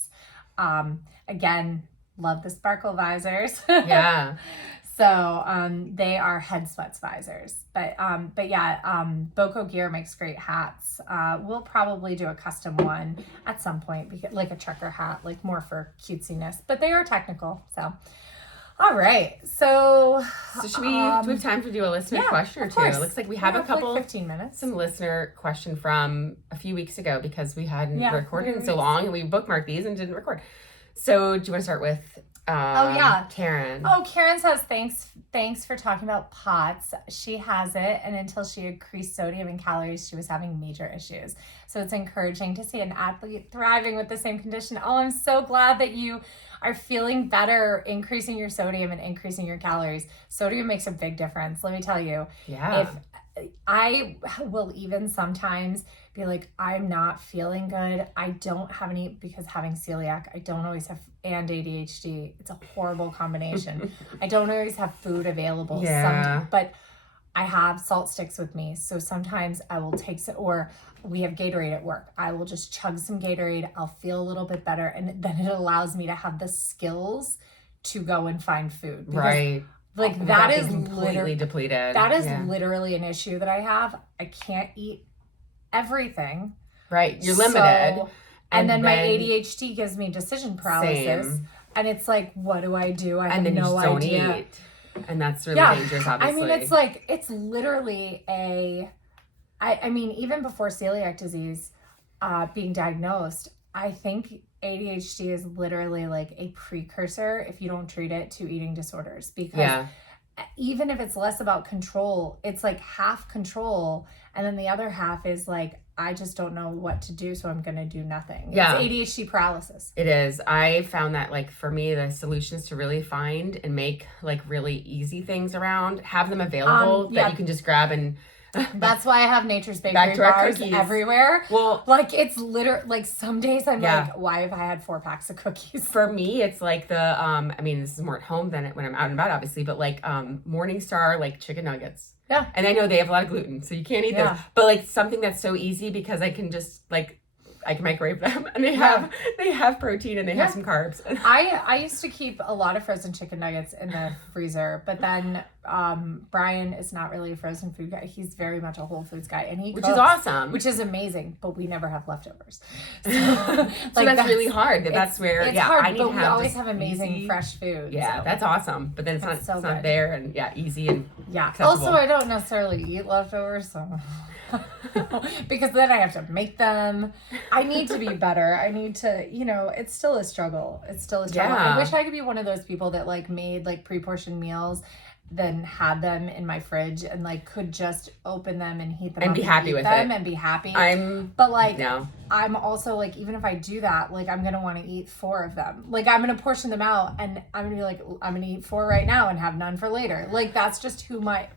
Again, love the Sparkle visors. Yeah. So they are Head Sweats visors. But Boco Gear makes great hats. We'll probably do a custom one at some point, like a trucker hat, like more for cutesiness. But they are technical. So, all right. So should we do we have time to do a listener question or two? It looks like we have a couple. Like 15 minutes. Some listener question from a few weeks ago because we hadn't recorded in so long, and we bookmarked these and didn't record. So do you want to start with Karen. Oh, Karen says thanks for talking about POTS. She has it, and until she increased sodium and calories, she was having major issues. So it's encouraging to see an athlete thriving with the same condition. Oh, I'm so glad that you are feeling better, increasing your sodium and increasing your calories. Sodium makes a big difference. Let me tell you. Yeah. If I will even sometimes be like, I'm not feeling good. I don't have any, because having celiac, I don't always have, and ADHD, it's a horrible combination. I don't always have food available. Yeah. But I have salt sticks with me. So sometimes I will take some, or we have Gatorade at work. I will just chug some Gatorade. I'll feel a little bit better. And then it allows me to have the skills to go and find food. Because, right. Like that is completely depleted. That is literally an issue that I have. I can't eat everything. Right. You're limited. And then my ADHD gives me decision paralysis. Same. And it's like, what do? I have no idea. Don't eat. And that's really dangerous, obviously. I mean, it's like, it's literally I mean, even before celiac disease being diagnosed, I think ADHD is literally like a precursor, if you don't treat it, to eating disorders. Because even if it's less about control, it's like half control. And then the other half is like, I just don't know what to do, so I'm going to do nothing. Yeah. It's ADHD paralysis. It is. I found that, like, for me, the solution is to really find and make, like, really easy things around. Have them available that you can just grab and... That's why I have Nature's Bakery bars everywhere. Well, like, it's literally, like, some days I'm like, why have I had 4 packs of cookies? For me, it's like the, I mean, this is more at home than when I'm out and about, obviously, but like Morningstar, like chicken nuggets. Yeah. And I know they have a lot of gluten, so you can't eat those. But like something that's so easy because I can just like, I can microwave them and they have protein and they have some carbs. I used to keep a lot of frozen chicken nuggets in the freezer, but then Brian is not really a frozen food guy. He's very much a Whole Foods guy, and he which is awesome, which is amazing. But we never have leftovers, so that's really hard. That's where it's hard. I need but we always have amazing easy, fresh food. Yeah, so. That's awesome. But then it's not there and easy and accessible. Also, I don't necessarily eat leftovers, so. Because then I have to make them. I need to be better. I need to, it's still a struggle. I wish I could be one of those people that like made like pre-portioned meals, then had them in my fridge and like could just open them and heat them and up be happy with them it and be happy. But I'm also like, even if I do that, like I'm gonna want to eat 4 of them. Like I'm gonna portion them out and I'm gonna be like, I'm gonna eat 4 right now and have none for later. Like that's just who my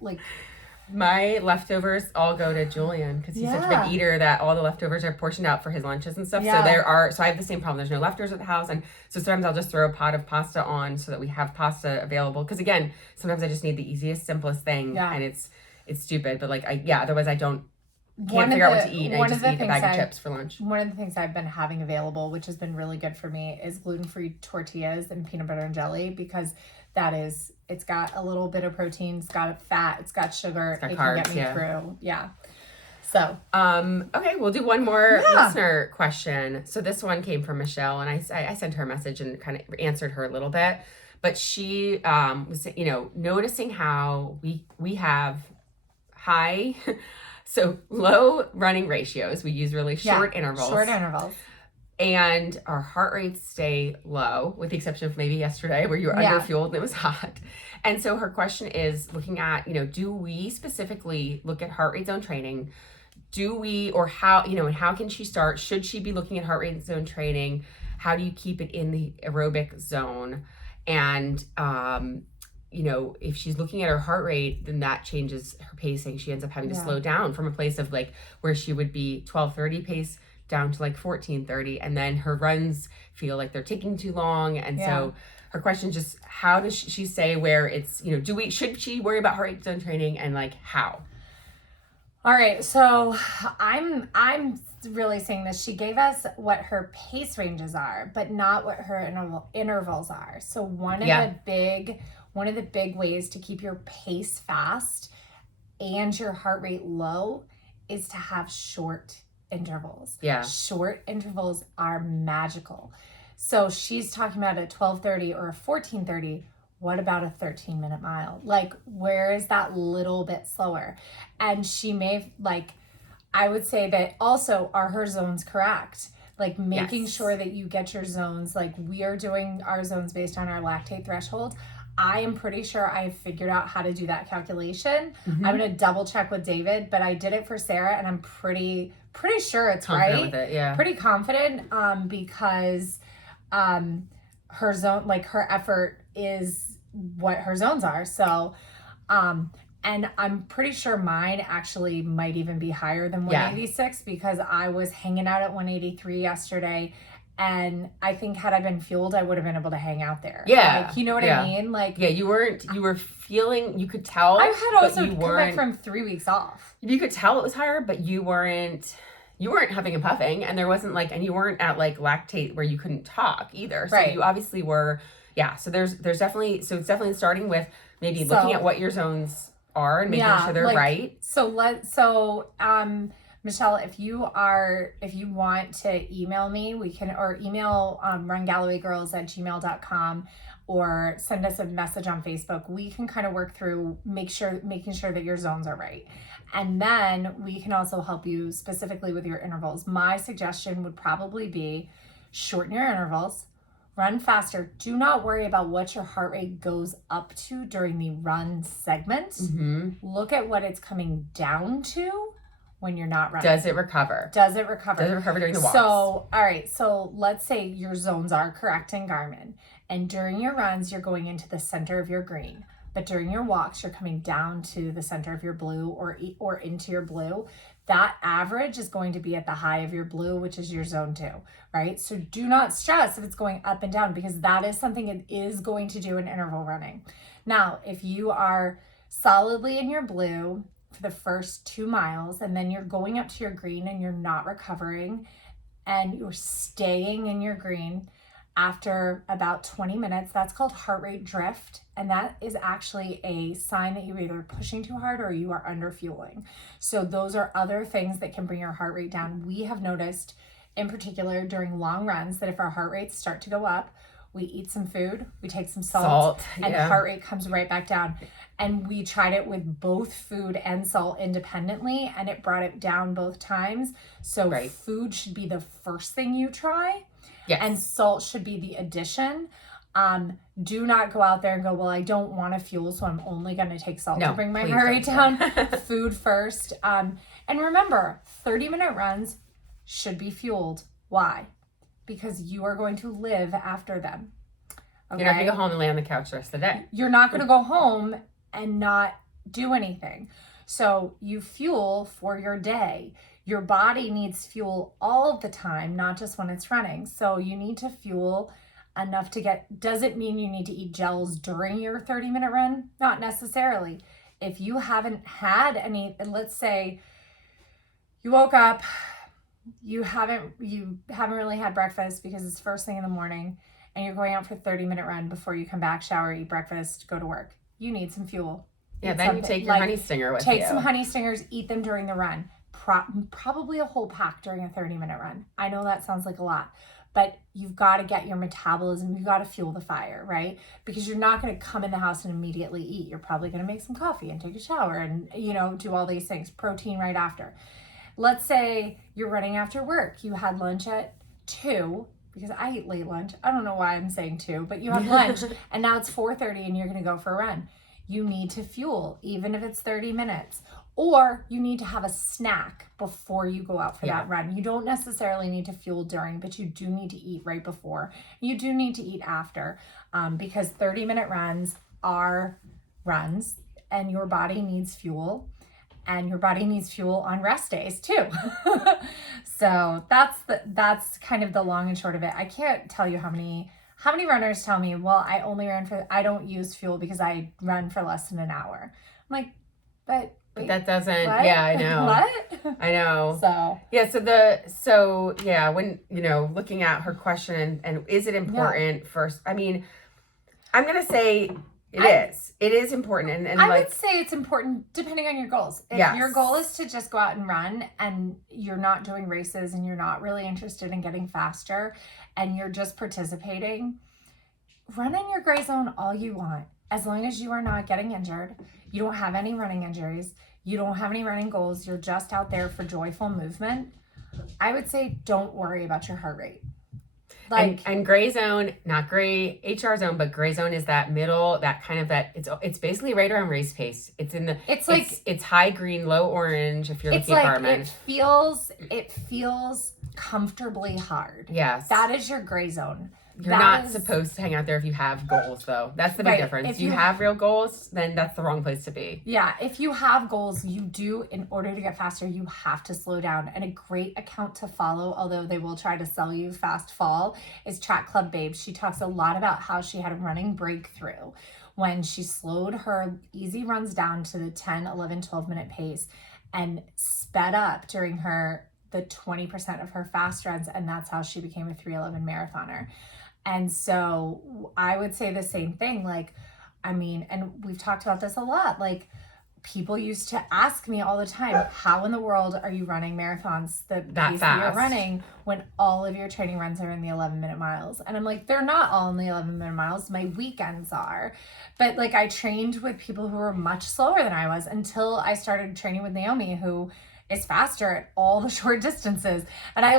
leftovers all go to Julian because he's such a big eater that all the leftovers are portioned out for his lunches and stuff. Yeah. So I have the same problem. There's no leftovers at the house. And so sometimes I'll just throw a pot of pasta on so that we have pasta available. Because again, sometimes I just need the easiest, simplest thing. Yeah. And it's stupid. But like, otherwise I can't figure out what to eat. And I just eat a bag of chips for lunch. One of the things I've been having available, which has been really good for me, is gluten-free tortillas and peanut butter and jelly, because it's got a little bit of protein, it's got fat, it's got sugar, it carbs, can get me through. Yeah. So, okay, we'll do one more listener question. So this one came from Michelle, and I sent her a message and kind of answered her a little bit, but she was, noticing how we have high, so low running ratios. We use really short intervals. And our heart rates stay low, with the exception of maybe yesterday where you were underfueled and it was hot. And so her question is looking at, do we specifically look at heart rate zone training? Do we, or how, and how can she start? Should she be looking at heart rate zone training? How do you keep it in the aerobic zone? And, if she's looking at her heart rate, then that changes her pacing. She ends up having to slow down from a place of like where she would be 12:30 pace down to like 14:30, and then her runs feel like they're taking too long. And so her question is just, how does she say where it's, should she worry about heart rate zone training, and like how? All right, so I'm really saying this. She gave us what her pace ranges are, but not what her intervals are. So one of the big ways to keep your pace fast and your heart rate low is to have short intervals. Yeah. Short intervals are magical. So she's talking about a 12:30 or a 14:30. What about a 13-minute mile? Like, where is that little bit slower? And she may, I would say that also, are her zones correct? like making Yes. sure that you get your zones. Like we are doing our zones based on our lactate threshold. I am pretty sure I've figured out how to do that calculation. Mm-hmm. I'm going to double check with David, but I did it for Sarah and I'm pretty sure it's confident right. With it, yeah. Pretty confident because her zone, like her effort is what her zones are. So and I'm pretty sure mine actually might even be higher than 186 because I was hanging out at 183 yesterday. And I think had I been fueled, I would have been able to hang out there. Yeah. Like, you know what I mean? Like, yeah, you were feeling, you could tell. I had also come back from 3 weeks off. You could tell it was higher, but you weren't having a puffing, and there wasn't like, and you weren't at like lactate where you couldn't talk either. So you obviously were, so there's definitely, so it's definitely starting with maybe looking at what your zones are and making sure they're right. So Michelle, if you want to email me, we can, or email rungallowaygirls@gmail.com or send us a message on Facebook. We can kind of work through making sure that your zones are right. And then we can also help you specifically with your intervals. My suggestion would probably be shorten your intervals, run faster. Do not worry about what your heart rate goes up to during the run segment. Mm-hmm. Look at what it's coming down to when you're not running. Does it recover? Does it recover during the walks? So, all right. So let's say your zones are correct in Garmin. And during your runs, you're going into the center of your green. But during your walks, you're coming down to the center of your blue or into your blue. That average is going to be at the high of your blue, which is your zone 2, right? So do not stress if it's going up and down because that is something it is going to do in interval running. Now, if you are solidly in your blue for the first 2 miles and then you're going up to your green and you're not recovering and you're staying in your green after about 20 minutes, that's called heart rate drift. And that is actually a sign that you're either pushing too hard or you are under fueling. So those are other things that can bring your heart rate down. We have noticed in particular during long runs that if our heart rates start to go up, we eat some food, we take some salt and heart rate comes right back down. And we tried it with both food and salt independently and it brought it down both times. So food should be the first thing you try. Yes. And salt should be the addition. Do not go out there and go, well, I don't want to fuel, so I'm only going to take salt to bring my heart rate down. Food first. And remember, 30-minute runs should be fueled. Why? Because you are going to live after them. Okay? You're not going to go home and lay on the couch the rest of the day. You're not going to go home and not do anything. So you fuel for your day. Your body needs fuel all of the time, not just when it's running. So you need to fuel enough to get, does it mean you need to eat gels during your 30-minute run? Not necessarily. If you haven't had any, let's say you woke up, you haven't really had breakfast because it's first thing in the morning and you're going out for a 30-minute run before you come back, shower, eat breakfast, go to work. You need some fuel. Yeah, then you take your honey stinger with you. Take some honey stingers, eat them during the run. Probably a whole pack during a 30-minute run. I know that sounds like a lot, but you've got to get your metabolism, you've got to fuel the fire, right? Because you're not going to come in the house and immediately eat. You're probably going to make some coffee and take a shower and, do all these things, protein right after. Let's say you're running after work. You had lunch at 2, because I eat late lunch. I don't know why I'm saying 2, but you have lunch and now it's 4:30 and you're going to go for a run. You need to fuel, even if it's 30 minutes. Or you need to have a snack before you go out for that run. You don't necessarily need to fuel during, but you do need to eat right before. You do need to eat after because 30-minute runs are runs and your body needs fuel and your body needs fuel on rest days too. So that's kind of the long and short of it. I can't tell you how many runners tell me, well, I don't use fuel because I run for less than an hour. I'm like, but that doesn't, what? Yeah, I know. What? I know. So. Yeah, when, looking at her question and is it important first? I mean, I'm going to say it is important. And I would say it's important depending on your goals. If your goal is to just go out and run and you're not doing races and you're not really interested in getting faster and you're just participating, run in your gray zone all you want. As long as you are not getting injured, you don't have any running injuries, you don't have any running goals, you're just out there for joyful movement, I would say don't worry about your heart rate. Like, and gray zone, not gray HR zone, but gray zone is that middle, that kind of that it's basically right around race pace. It's in the it's high green, low orange if you're looking at Garmin. It feels comfortably hard. Yes. That is your gray zone. You're not supposed to hang out there if you have goals, though. That's the big difference. If you have real goals, then that's the wrong place to be. Yeah, if you have goals, you do, in order to get faster, you have to slow down. And a great account to follow, although they will try to sell you fast fall, is Track Club Babes. She talks a lot about how she had a running breakthrough when she slowed her easy runs down to the 10, 11, 12-minute pace and sped up during the 20% of her fast runs. And that's how she became a 3:11 marathoner. And so I would say the same thing. Like, I mean, and we've talked about this a lot. Like, people used to ask me all the time, how in the world are you running marathons the pace that you're running when all of your training runs are in the 11-minute miles? And I'm like, they're not all in the 11-minute miles. My weekends are. But like, I trained with people who were much slower than I was until I started training with Naomi, who is faster at all the short distances. And I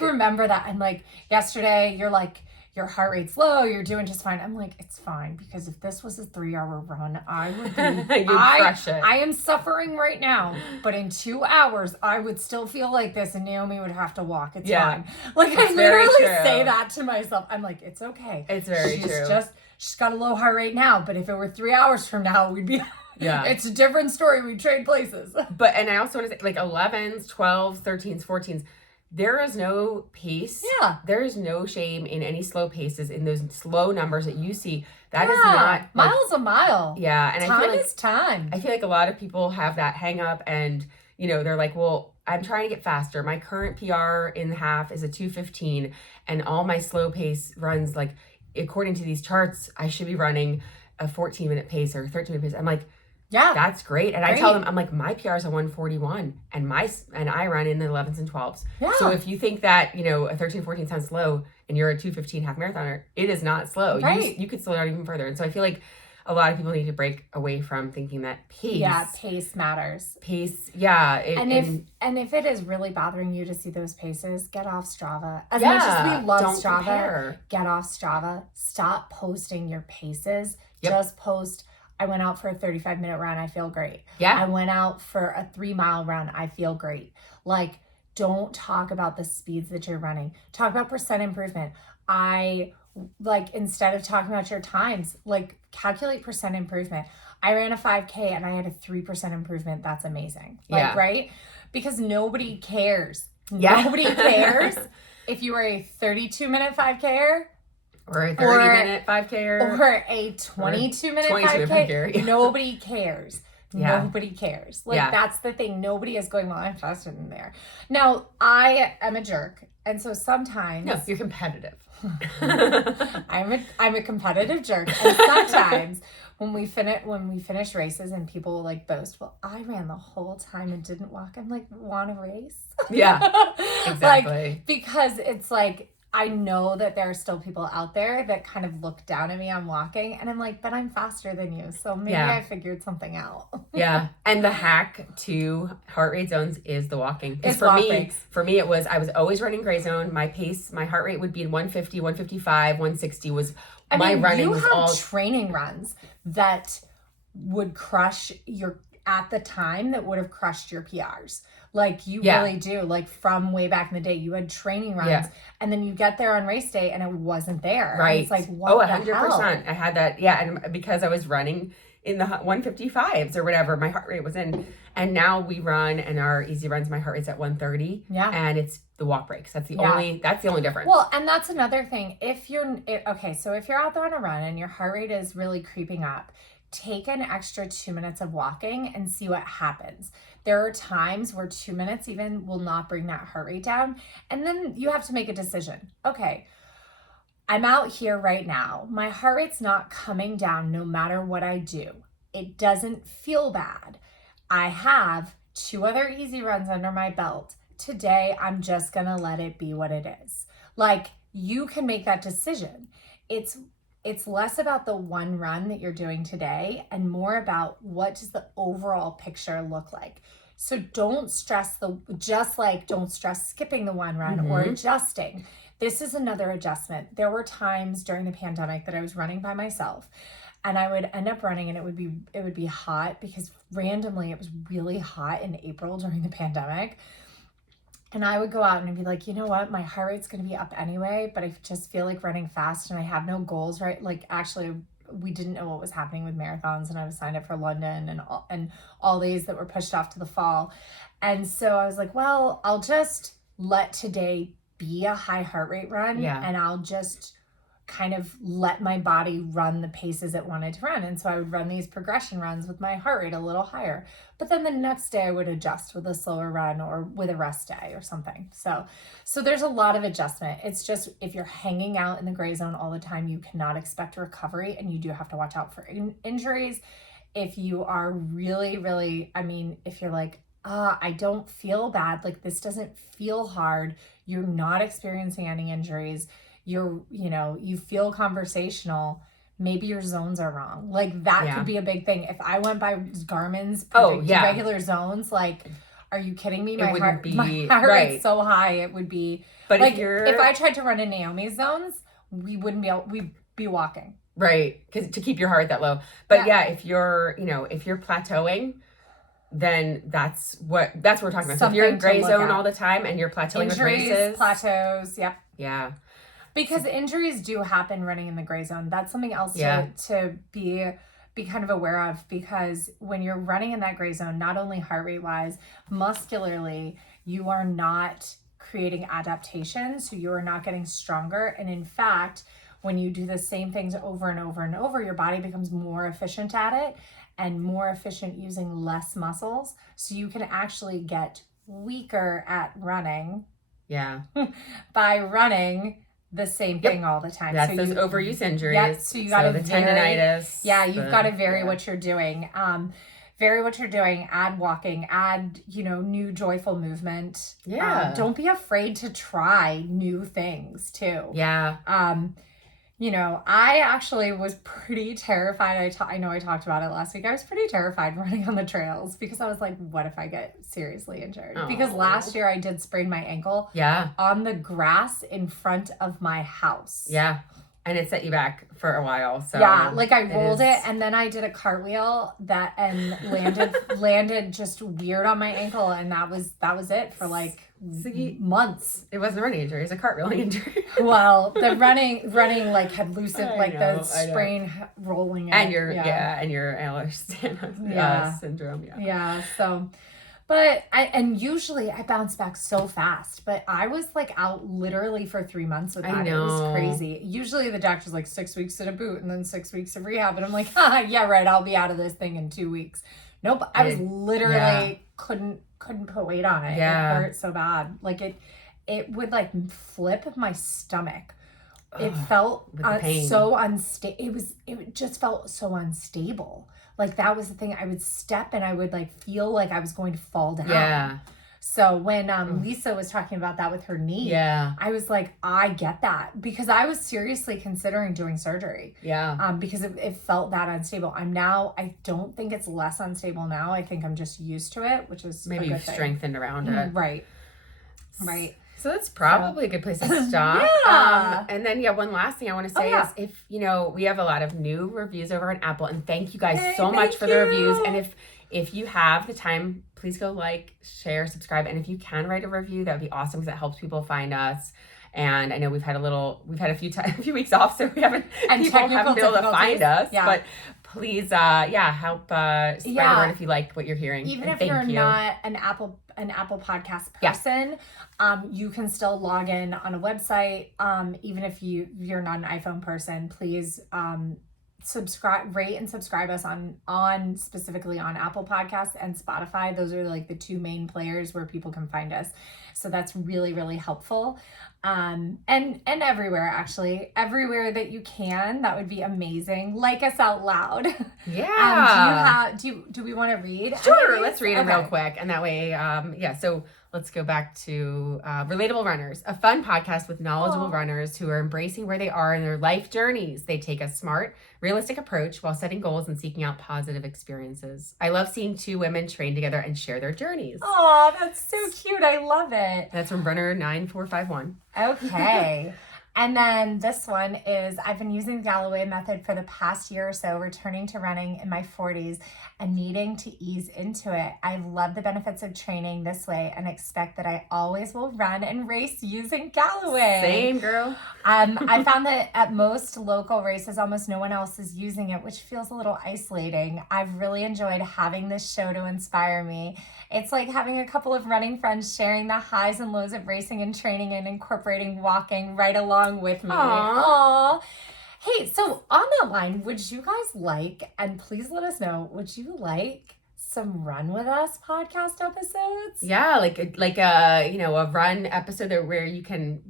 remember that. And like yesterday, you're like, your heart rate's low, you're doing just fine. I'm like, it's fine, because if this was a 3-hour run, I would be crush it. I am suffering right now, but in 2 hours I would still feel like this and Naomi would have to walk. It's fine. Like, I literally say that to myself. I'm like, it's okay. It's very true. She's got a low heart rate now, but if it were 3 hours from now, we'd be it's a different story. We trade places. But, and I also want to say, like 11s, 12s, 13s, 14s, there is no pace. Yeah. There is no shame in any slow paces, in those slow numbers that you see. That is not miles a mile. Yeah. And time is time. I feel like a lot of people have that hang up and, you know, they're like, well, I'm trying to get faster. My current PR in the half is a 2:15, and all my slow pace runs, like, according to these charts, I should be running a 14-minute pace or a 13-minute pace. I'm like, yeah, that's great. And I tell them, I'm like, my PR is a 1:41 and I run in the 11s and 12s. Yeah. So if you think that, you know, a 13, 14 sounds slow and you're a 2:15 half marathoner, it is not slow. Right. You could slow down even further. And so I feel like a lot of people need to break away from thinking that pace. Yeah, pace matters. Pace, yeah. And if it is really bothering you to see those paces, get off Strava. As much as we love Strava, get off Strava. Stop posting your paces. Yep. Just post, I went out for a 35-minute run, I feel great. Yeah. I went out for a 3-mile run, I feel great. Like, don't talk about the speeds that you're running. Talk about percent improvement. Instead of talking about your times, like, calculate percent improvement. I ran a 5K and I had a 3% improvement. That's amazing. Like, right? Because nobody cares. Yeah. Nobody cares if you are a 32-minute 5K or a 30-minute 5K or a 22-minute 5K. Nobody cares. Yeah. Nobody cares. Like, that's the thing. Nobody is going, well, I'm faster than there. Now, I am a jerk. And so sometimes... No, you're competitive. I'm a competitive jerk. And sometimes when we finish races and people like boast, well, I ran the whole time and didn't walk. I'm like, want to race? Yeah, exactly. Like, because it's like, I know that there are still people out there that kind of look down at me on walking, and I'm like, but I'm faster than you, so maybe I figured something out. Yeah, and the hack to heart rate zones is the walking. It's for me, it was, I was always running gray zone. My pace, my heart rate would be in 150, 155, 160 was my running. You had training runs that would crush at the time that would have crushed your PRs. Like, you really do. Like, from way back in the day, you had training runs, and then you get there on race day, and it wasn't there. Right. And it's like, what the 100%. Hell? I had that. Yeah, and because I was running in the 155s or whatever, my heart rate was in. And now we run, and our easy runs, my heart rate's at 130. Yeah. And it's the walk breaks. That's the only difference. Well, and that's another thing. If you're out there on a run and your heart rate is really creeping up, take an extra 2 minutes of walking and see what happens. There are times where 2 minutes even will not bring that heart rate down. And then you have to make a decision. Okay, I'm out here right now. My heart rate's not coming down no matter what I do. It doesn't feel bad. I have 2 other easy runs under my belt. Today, I'm just gonna let it be what it is. Like, you can make that decision. It's less about the one run that you're doing today and more about what does the overall picture look like. So don't stress don't stress skipping the one run or adjusting. This is another adjustment. There were times during the pandemic that I was running by myself, and I would end up running and it would be hot because randomly it was really hot in April during the pandemic. And I would go out and I'd be like, you know what? My heart rate's going to be up anyway, but I just feel like running fast and I have no goals, right? Like actually we didn't know what was happening with marathons and I was signed up for London and all these that were pushed off to the fall. And so I was like, well, I'll just let today be a high heart rate run and I'll just kind of let my body run the paces it wanted to run. And so I would run these progression runs with my heart rate a little higher. But then the next day I would adjust with a slower run or with a rest day or something. So there's a lot of adjustment. It's just if you're hanging out in the gray zone all the time, you cannot expect recovery and you do have to watch out for injuries. If you are really, really, if you're like, I don't feel bad, like this doesn't feel hard, you're not experiencing any injuries, you feel conversational, maybe your zones are wrong. Like that could be a big thing. If I went by Garmin's regular zones, like, are you kidding me? My heart rate's so high, it would be. But like, if I tried to run in Naomi's zones, we'd be walking. Right, because to keep your heart that low. But if you're plateauing, then that's what we're talking about. So if you're in gray zone all the time and you're plateauing injuries, with races, plateaus, yeah. Because injuries do happen running in the gray zone. That's something else to be kind of aware of, because when you're running in that gray zone, not only heart rate wise, muscularly, you are not creating adaptation. So you are not getting stronger. And in fact, when you do the same things over and over and over, your body becomes more efficient at it and more efficient using less muscles. So you can actually get weaker at running by running the same thing all the time. That's those overuse injuries. Yep, so you got to tendinitis. Yeah, you've got to vary what you're doing. Vary what you're doing. Add walking. Add new joyful movement. Yeah. Don't be afraid to try new things too. Yeah. I actually was pretty terrified. I know I talked about it last week. I was pretty terrified running on the trails because I was like, what if I get seriously injured? Oh. Because last year I did sprain my ankle on the grass in front of my house. Yeah. And it set you back for a while. So I rolled it and then I did a cartwheel and landed just weird on my ankle, and that was it for months. It wasn't a running injury, it was a cartwheeling injury. Well, the running had loosened, the sprain rolling and your Ehlers-Danlos syndrome. Yeah. So. But usually I bounce back so fast, but I was out literally for 3 months with that. I know. It was crazy. Usually the doctor's 6 weeks in a boot and then 6 weeks of rehab. And I'm like, yeah, right. I'll be out of this thing in 2 weeks. Nope. I was literally couldn't put weight on it. Yeah. It hurt so bad. It would flip my stomach. It felt so unstable. It just felt so unstable. That was the thing. I would step and I would feel like I was going to fall down. Yeah. So when Lisa was talking about that with her knee, I was like, I get that, because I was seriously considering doing surgery. Yeah. Because it felt that unstable. I don't think it's less unstable now. I think I'm just used to it, which is maybe you've strengthened around it. Right. Right. So that's probably a good place to stop. And then, one last thing I want to say is if, we have a lot of new reviews over on Apple, and thank you guys so much for the reviews. And if you have the time, please go share, subscribe. And if you can write a review, that would be awesome, because it helps people find us. And I know we've had a few weeks off, so people haven't been able to find us. Yeah. But please, help spread the word if you like what you're hearing. Even if you're not an Apple Podcast person, you can still log in on a website. Even if you're not an iPhone person, please rate and subscribe us on specifically on Apple Podcasts and Spotify. Those are the two main players where people can find us. So that's really, really helpful. And everywhere, actually, everywhere that you can. That would be amazing. Like us out loud. Yeah. Do we want to read? Sure. Let's read them real quick. And that way, so let's go back to Relatable Runners, a fun podcast with knowledgeable runners who are embracing where they are in their life journeys. They take a smart, realistic approach while setting goals and seeking out positive experiences. I love seeing two women train together and share their journeys. Oh, that's so cute. I love it. That's from Runner 9451. Okay. And then this one is, I've been using the Galloway method for the past year or so, returning to running in my 40s and needing to ease into it. I love the benefits of training this way and expect that I always will run and race using Galloway. Same, girl. I found that at most local races, almost no one else is using it, which feels a little isolating. I've really enjoyed having this show to inspire me. It's like having a couple of running friends sharing the highs and lows of racing and training and incorporating walking right along with me. Aww. Hey, so on that line, would you guys like, and please let us know, would you like some Run With Us podcast episodes? Yeah, like a run episode where you can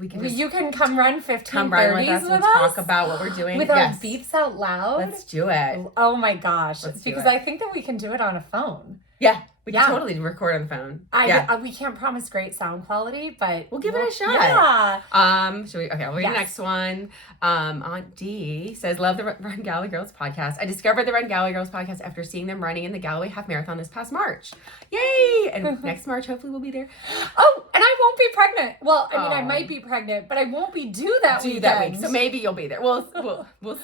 come run 15, come run with us and talk about what we're doing. With our beeps out loud. Let's do it. Oh my gosh. Because I think that we can do it on a phone. Yeah. We can totally record on the phone. We can't promise great sound quality, but we'll give it a shot. Yeah. I'll read the next one. Aunt D says, love the Run Galloway Girls podcast. I discovered the Run Galloway Girls podcast after seeing them running in the Galloway Half Marathon this past March. Yay! And next March, hopefully we'll be there. Oh, and I won't be pregnant. Well, I mean, I might be pregnant, but I won't be due that week. So maybe you'll be there. We'll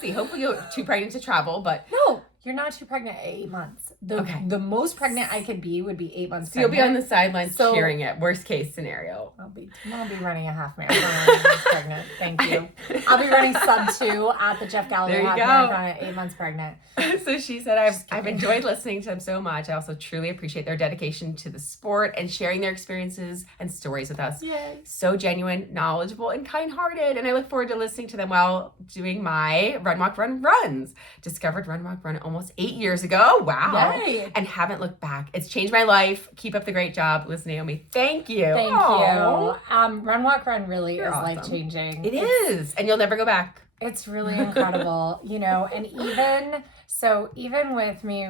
see. Hopefully you're too pregnant to travel, but no. You're not too pregnant at 8 months. The most pregnant I could be would be 8 months pregnant. So you'll be on the sidelines cheering it. Worst case scenario. I'll be running a half marathon when I'm pregnant. Thank you. I'll be running sub 2 at the Jeff Galloway half marathon at 8 months pregnant. So she said, I've enjoyed listening to them so much. I also truly appreciate their dedication to the sport and sharing their experiences and stories with us. Yay. So genuine, knowledgeable, and kind-hearted. And I look forward to listening to them while doing my Run Walk Run runs. Discovered Run Walk Run almost 8 years ago. Wow. Yay. And haven't looked back. It's changed my life. Keep up the great job. Liz Naomi, thank you. Thank you. Run Walk Run really is awesome. Life-changing. It is. And you'll never go back. It's really incredible, and even with me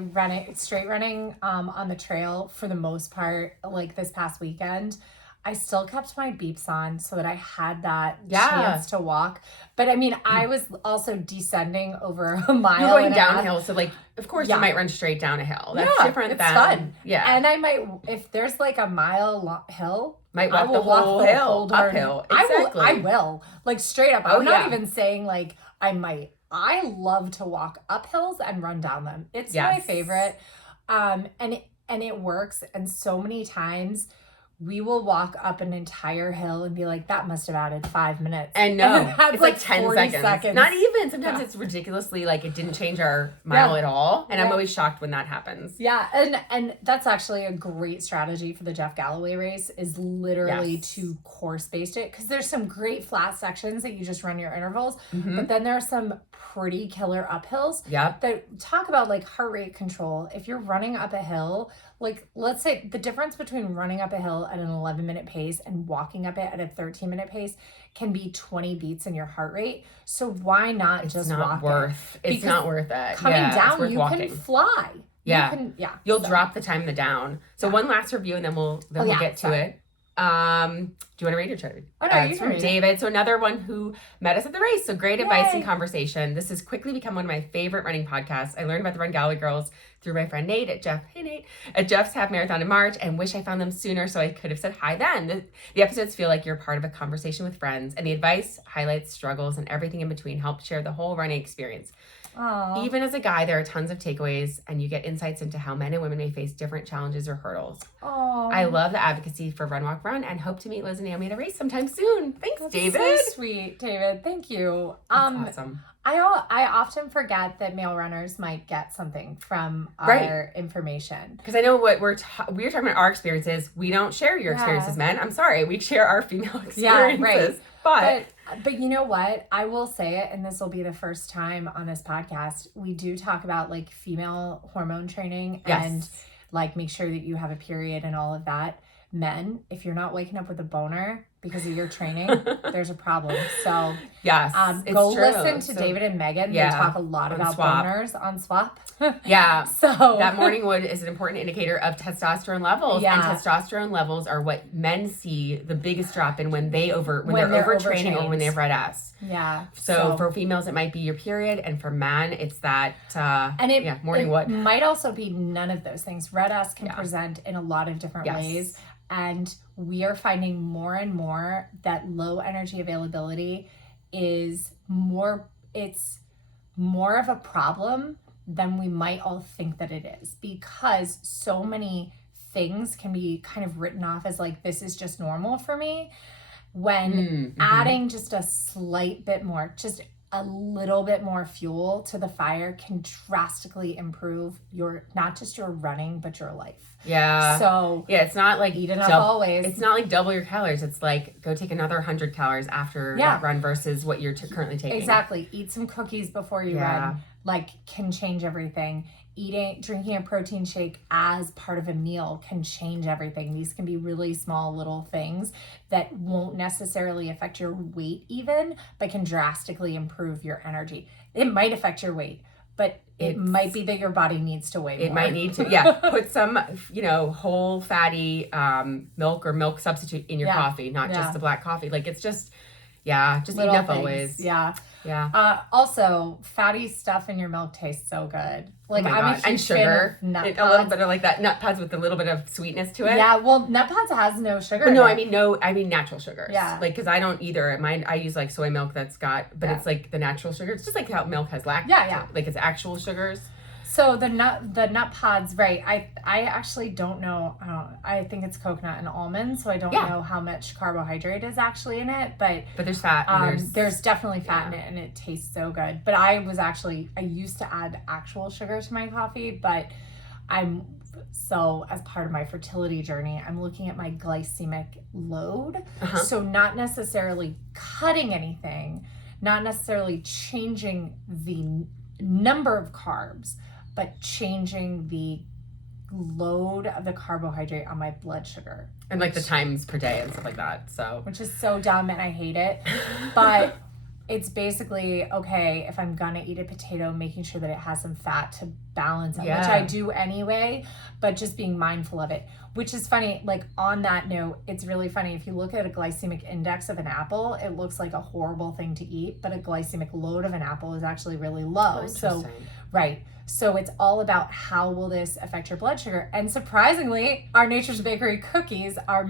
straight running on the trail for the most part, like this past weekend, I still kept my beeps on so that I had that chance to walk. But I mean, I was also descending over a mile. You're going downhill, so of course you might run straight down a hill. That's different. It's fun. Yeah, and I might, if there's like a mile hill, might walk the whole hill uphill. Exactly. I will straight up. I'm not even saying I might. I love to walk up hills and run down them. It's my favorite. And it works. And so many times we will walk up an entire hill and be like, that must have added 5 minutes. And no, it's like 10 seconds. Not even. Sometimes it's ridiculously it didn't change our mile at all. And I'm always shocked when that happens. Yeah. And that's actually a great strategy for the Jeff Galloway race is literally to course based it. Because there's some great flat sections that you just run your intervals. Mm-hmm. But then there are some pretty killer uphills that talk about heart rate control. If you're running up a hill, let's say the difference between running up a hill at an 11-minute pace and walking up it at a 13-minute pace can be 20 beats in your heart rate. So why not walk it? It's not worth it. Coming down, you can fly. Yeah. You'll drop the time in the down. So one last review and then we'll get to it. Do you want to read or try to read? Oh, no, it's from David. So another one who met us at the race. So great advice and conversation. This has quickly become one of my favorite running podcasts. I learned about the Run Galloway Girls through my friend Nate at Jeff's Half Marathon in March, and wish I found them sooner so I could have said hi then. The episodes feel like you're part of a conversation with friends, and the advice highlights struggles and everything in between helps share the whole running experience. Aww. Even as a guy, there are tons of takeaways, and you get insights into how men and women may face different challenges or hurdles. Aww. I love the advocacy for Run Walk Run and hope to meet Liz and Naomi at a race sometime soon. Thanks, David. So sweet, David. Thank you. That's awesome. I often forget that male runners might get something from our information. Because I know what we're talking about our experiences. We don't share your experiences, men. I'm sorry. We share our female experiences. Yeah, right. But you know what? I will say it, and this will be the first time on this podcast. We do talk about female hormone training and make sure that you have a period and all of that. Men, if you're not waking up with a boner because of your training, there's a problem. So yes, go true. listen to David and Megan. They talk a lot about Swap. boners on Swap. Yeah. So that morning wood is an important indicator of testosterone levels. Yeah. And testosterone levels are what men see the biggest drop in when they're overtraining or when they have red ass. Yeah. So for females, it might be your period, and for men, it's that morning wood. It might also be none of those things. Red ass can present in a lot of different ways, and we are finding more and more that low energy availability is more. It's more of a problem than we might all think that it is, because so many things can be kind of written off as like, this is just normal for me, when adding just a slight bit more, just a little bit more fuel to the fire can drastically improve not just your running, but your life. Yeah. So it's not like eat enough always. It's not like double your calories. It's like go take another 100 calories after that run versus what you're currently taking. Exactly. Eat some cookies before you run. Like, can change everything. Drinking a protein shake as part of a meal can change everything. These can be really small little things that won't necessarily affect your weight even, but can drastically improve your energy. It might affect your weight, but it might be that your body needs to weigh more. It might need to, put some, whole fatty milk or milk substitute in your coffee, not just the black coffee. Like, it's just, just eat enough always. Yeah. Yeah. Also, fatty stuff in your milk tastes so good. Like, I'm a huge sugar, fan of Nut a little bit of like that nut pods with a little bit of sweetness to it. Yeah, well, Nut Pods has no sugar. No, I mean natural sugars. Yeah. Like, because I don't either. I use like soy milk that's got, but it's like the natural sugar. It's just like how milk has lactose. Yeah. Like it's actual sugars. So the nut pods, right? I actually don't know. I think it's coconut and almond, so I don't know how much carbohydrate is actually in it. But there's fat. And there's definitely fat in it, and it tastes so good. But I used to add actual sugar to my coffee, but as part of my fertility journey, I'm looking at my glycemic load. So not necessarily cutting anything, not necessarily changing the number of carbs, but changing the load of the carbohydrate on my blood sugar. And like the times per day and stuff like that. So, which is so dumb and I hate it. But it's basically, okay, if I'm gonna eat a potato, making sure that it has some fat to balance it, which I do anyway, but just being mindful of it. Which is funny, like on that note, it's really funny. If you look at a glycemic index of an apple, it looks like a horrible thing to eat, but a glycemic load of an apple is actually really low. So it's all about how will this affect your blood sugar. And surprisingly, our Nature's Bakery cookies are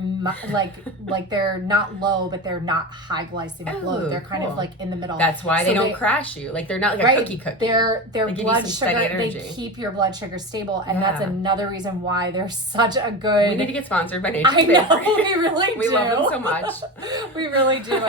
like they're not low, but they're not high glycemic load. They're kind of like in the middle. That's why they don't crash you. Like they're not like a cookie. Their blood sugar, they keep your blood sugar stable, and that's another reason why they're such a good. We need to get sponsored by Nature's Bakery. I know, we really do. We love them so much. We really do,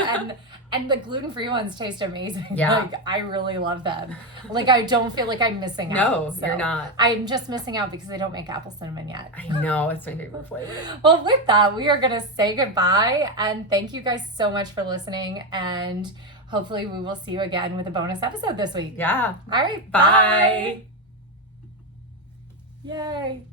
and the gluten-free ones taste amazing. Yeah. Like, I really love them. Like, I don't feel like I'm missing out. No, you're not. I'm just missing out because they don't make apple cinnamon yet. I know. It's my favorite flavor. Well, with that, we are going to say goodbye. And thank you guys so much for listening. And hopefully we will see you again with a bonus episode this week. Yeah. All right. Bye. Yay.